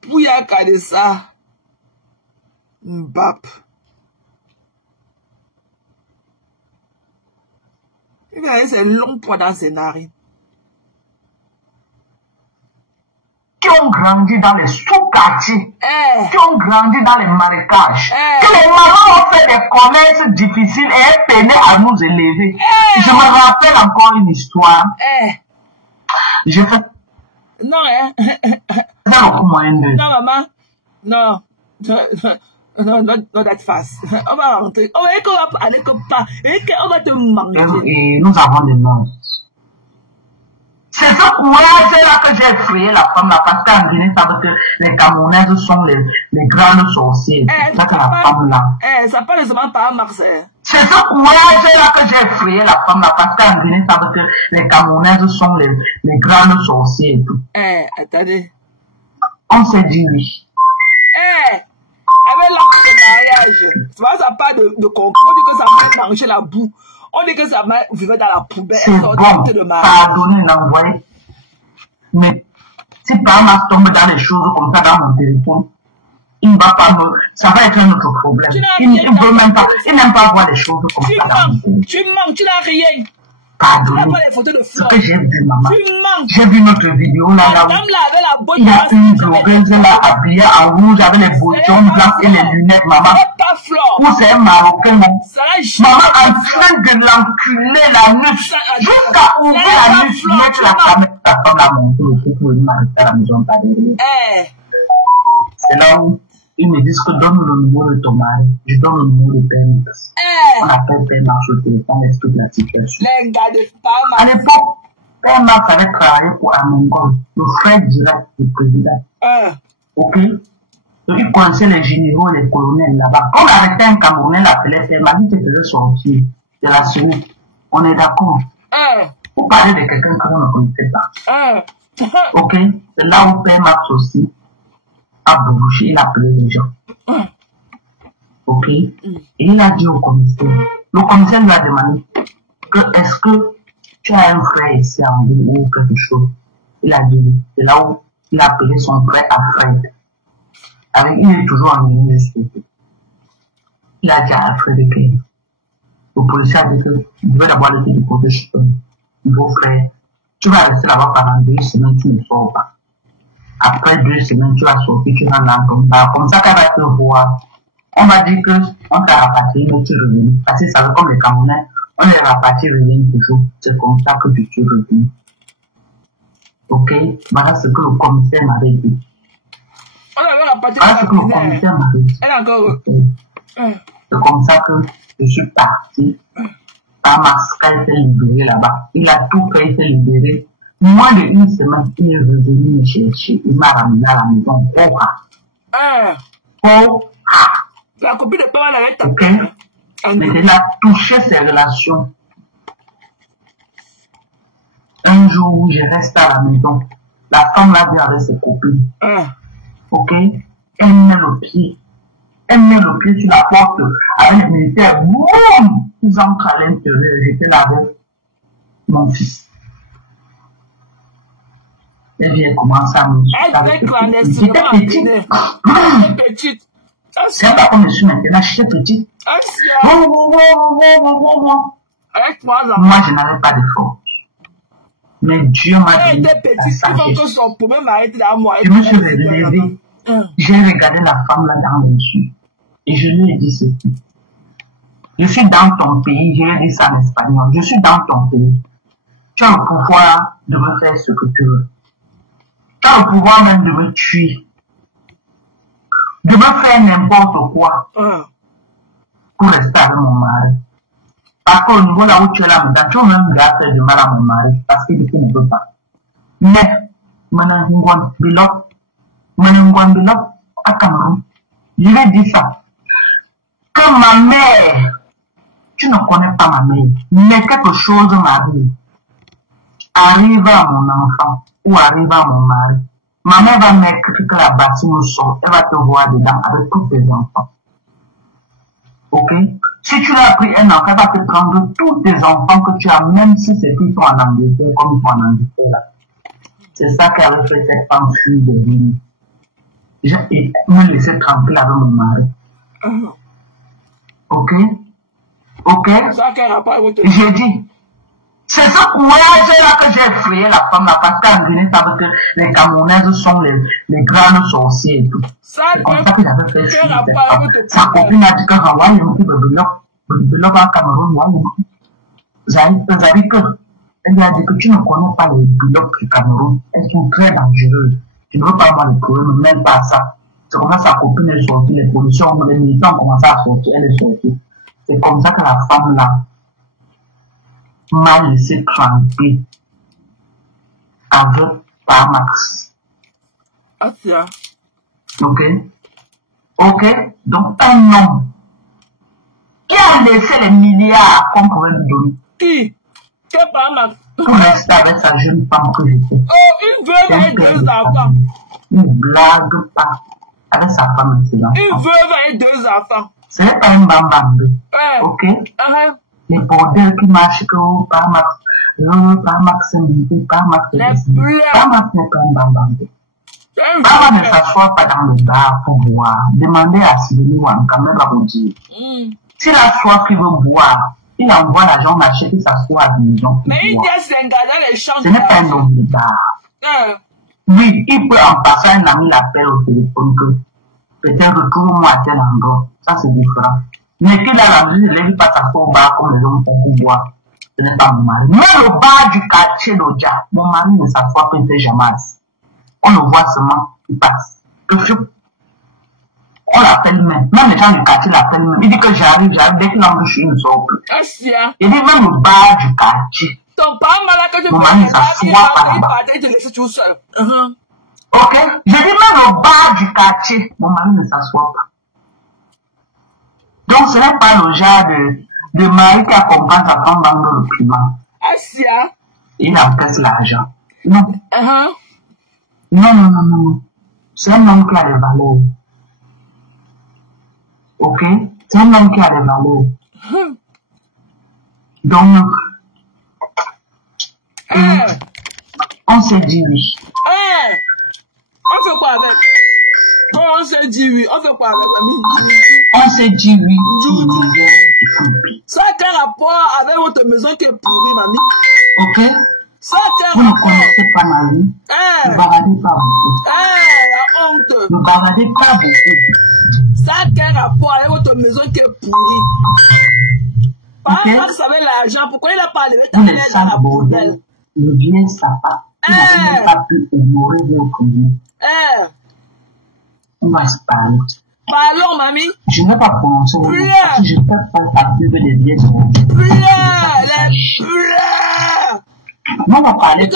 Bouyaka de ça. Mbap. C'est long pour dans ses narines. Qui ont grandi dans les sous-quartiers, qui ont grandi dans les marécages, que les mamans ont fait des commerces difficiles et peinaient à nous élever. Je me rappelle encore une histoire. Je fais... Non, hein? Non, maman. Non. Non, not that fast. On va rentrer. On va aller comme ça. On va te manger. Et nous avons des noms. C'est ce courage-là que j'ai effrayé la femme là, parce qu'en Guinée, ça veut dire que les Camerounaises sont les grandes sorcières. C'est ça que la femme là. Ça parle seulement par Marseille. C'est ce courage-là que j'ai effrayé la femme là, parce qu'en Guinée, ça veut dire que les Camerounaises sont les grandes sorcières et tout. Attendez. On s'est dit oui. Avec l'acte de mariage, tu vois, ça parle de concret. On dit que ça m'a mangé la boue. On dit que ça m'a vivait dans la poubelle. C'est bon, ça a donné une envoyée. Mais si par exemple tombe dans des choses comme ça dans mon téléphone, il ne va pas me... Ça va être un autre problème. Il n'aime pas voir des choses comme ça dans mon téléphone. Tu mens, tu n'as rien. Pardonnez. Ce que j'ai vu, maman. J'ai vu notre vidéo là. Il y a une blogueuse là habillée en rouge avec les boutons blancs et les lunettes, maman. Où c'est un Marocain, maman en train de l'enculer la nuque. Jusqu'à ouvrir la nuque, mettre la femme à monter au cou pour venir m'arrêter à la maison. C'est là où ils me disent que donne le numéro de ton mari. Je donne le numéro de PMX. On appelle PMX au téléphone, explique la situation. À l'époque, PMX avait travaillé pour Amongol, le frère direct du président. Ok? Donc il connaissait les généraux et les colonels là-bas. On arrêtait un Camerounais, l'appelait PMX, il faisait sortir de la série. On est d'accord? Vous parlez de quelqu'un que vous ne connaissez pas. Ok? C'est là où PMX aussi a bougé, il a appelé les gens. Ok? Et il a dit au commissaire. Le commissaire lui a demandé que est-ce que tu as un frère ici en ville ou quelque chose? Il a dit oui. C'est là où il a appelé son frère à Fred. Il est toujours en ligne de. Il a dit à Fred que le policier a dit que il devait d'abord le téléphone de chez toi. Mon frère, tu vas rester là-bas pendant 2 semaines, tu ne sors pas. Après 2 semaines, tu vas sortir, tu vas l'entendre. Comme ça, quand va te voir, on va dire qu'on t'a rapatrié, mais tu reviens. Parce que ça veut comme les Camerounais, on les rapatrie, reviennent toujours. C'est comme ça que tu reviens. Ok? Voilà ce que le commissaire m'avait dit. Voilà ce que le commissaire m'avait dit. C'est comme ça que je suis parti. Quand Masca était libéré là-bas, il a tout fait, il s'est libéré. Moins de 1 semaine, il est revenu me chercher. Il m'a ramené à la maison. La copine de Papa l'avait tapé. Ok? Mais il a touché ses relations. Un jour où je reste à la maison, la femme là vient avec ses copines. Ok? Elle met le pied. Elle met le pied sur la porte avec les militaires. Boum! Ils entrent à l'intérieur. J'étais là avec mon fils. Et j'ai commencé à me suivre. J'étais petite. C'est pas comme je suis maintenant, j'étais petite. Avec 3 ans. Moi, je n'avais pas de force. Mais Dieu m'a Elle donné était la petite, il faut que sagesse. son problème arrête dans moi. Je me suis relevé. J'ai regardé la femme là dans les yeux. Et je lui ai dit ceci. Je suis dans ton pays, je lui ai dit ça en espagnol. Je suis dans ton pays. Tu as le pouvoir de me faire ce que tu veux. Tu as le pouvoir même de me tuer. De me faire n'importe quoi. Pour rester avec mon mari. Parce qu'au niveau là où tu es là, tu as même faire du mal à mon mari. Parce qu'il ne veut pas. Mais, à Cameroun, je lui ai dit ça. Que ma mère, tu ne connais pas ma mère, mais quelque chose m'arrive. Arrive à mon enfant ou arrive à mon mari. Ma mère va mettre que la bassine au sol, elle va te voir dedans avec tous tes enfants. Ok? Si tu l'as pris un enfant, elle va te prendre tous tes enfants que tu as, même si c'est qu'ils sont en Angleterre, comme ils sont en Angleterre là. C'est ça qu'avait fait cette femme fille de vie. J'ai me laissé tranquille avec mon mari. Ok? Ok? J'ai dit, c'est ce courage-là que j'ai effrayé la femme là, parce qu'en Guinée, ça veut dire que les Camerounaises sont les grandes sorciers et tout. C'est comme ça que j'avais fait fuir cette femme. Sa copine a dit que Hawaii, le bloc à Cameroun, vous avez que, elle lui a dit que tu ne connais pas les blocs du Cameroun, elles sont très dangereuses. Tu ne veux pas avoir les problèmes, même pas ça. C'est comme ça sa copine est sortie, les pollutions, les militants ont commencé à sortir, elle est sortie. C'est comme ça que la femme là m'a laissé tremper avec Parmax. Ok? Ok? Donc un homme qui a laissé les milliards qu'on pouvait lui donner. Qui? Quel Parmax? Pour rester avec sa jeune femme que j'étais. Oh, une veuve avec 2 enfants. Il ne blague pas avec sa femme et ses enfants. Une veuve avec 2 enfants. Ce n'est pas un bambambé. Ok? Les bordels qui marchent que Parmax, Parmax n'est pas un bambambé. Parmax ne s'assoit pas dans le bar pour boire. Demandez à Sylvie Wan, quand même, à vous dire. S'il a soif qu'il veut boire, il envoie l'argent marché qui s'assoit à la maison. Mais il dit c'est un gars dans les champs. Ce n'est pas un homme de bar. Oui, il peut en passer un ami l'appel au téléphone que peut-être retrouve-moi à tel endroit. Ça, c'est différent. Mais qu'il a la musique, il ne pas s'asseoir au bar comme les hommes pour boire. Ce n'est pas mon mari. Même le bar du quartier d'Odja, mon mari ne s'assoit pas, il ne fait jamais assis. On le voit seulement, il passe. On l'appelle même. Même les gens du quartier l'appellent même. Il dit que j'arrive, dès qu'il embauche, il ne sort plus. Il dit même le bar du quartier. Ton père m'a que mon mari ne s'assoit pas là-bas. Il te laisse tout seul. Ok? Je dis même le bar du quartier, mon mari ne s'assoit pas. Donc ce n'est pas le genre de mari qui accompagne sa femme dans le document. Il encaisse l'argent. Non. Non. C'est un homme qui a des valeurs. Ok? C'est un homme qui a des valeurs. Donc, on s'est dit oui. On fait quoi avec? On s'est dit oui. On fait quoi avec la on s'est dit oui. Ça a quel rapport avec votre maison qui est pourrie, mamie? Ok? Ça a quel vous rapport? ne connaissez pas ma vie. Ne baradez pas beaucoup. La honte. Ne baradez pas beaucoup. Ça a quel rapport avec votre maison qui est pourrie? Par exemple, vous savez l'argent, pourquoi il n'a pas levé ta tête dans la poubelle? Le bien sapin. Il n'a même pas pu honorer votre vie. On va se parler. Parlons, mamie. Je ne vais pas prononcer vos mots parce que je ne peux pas la pub des biens de mon vie. Pleure. Non, on va parler.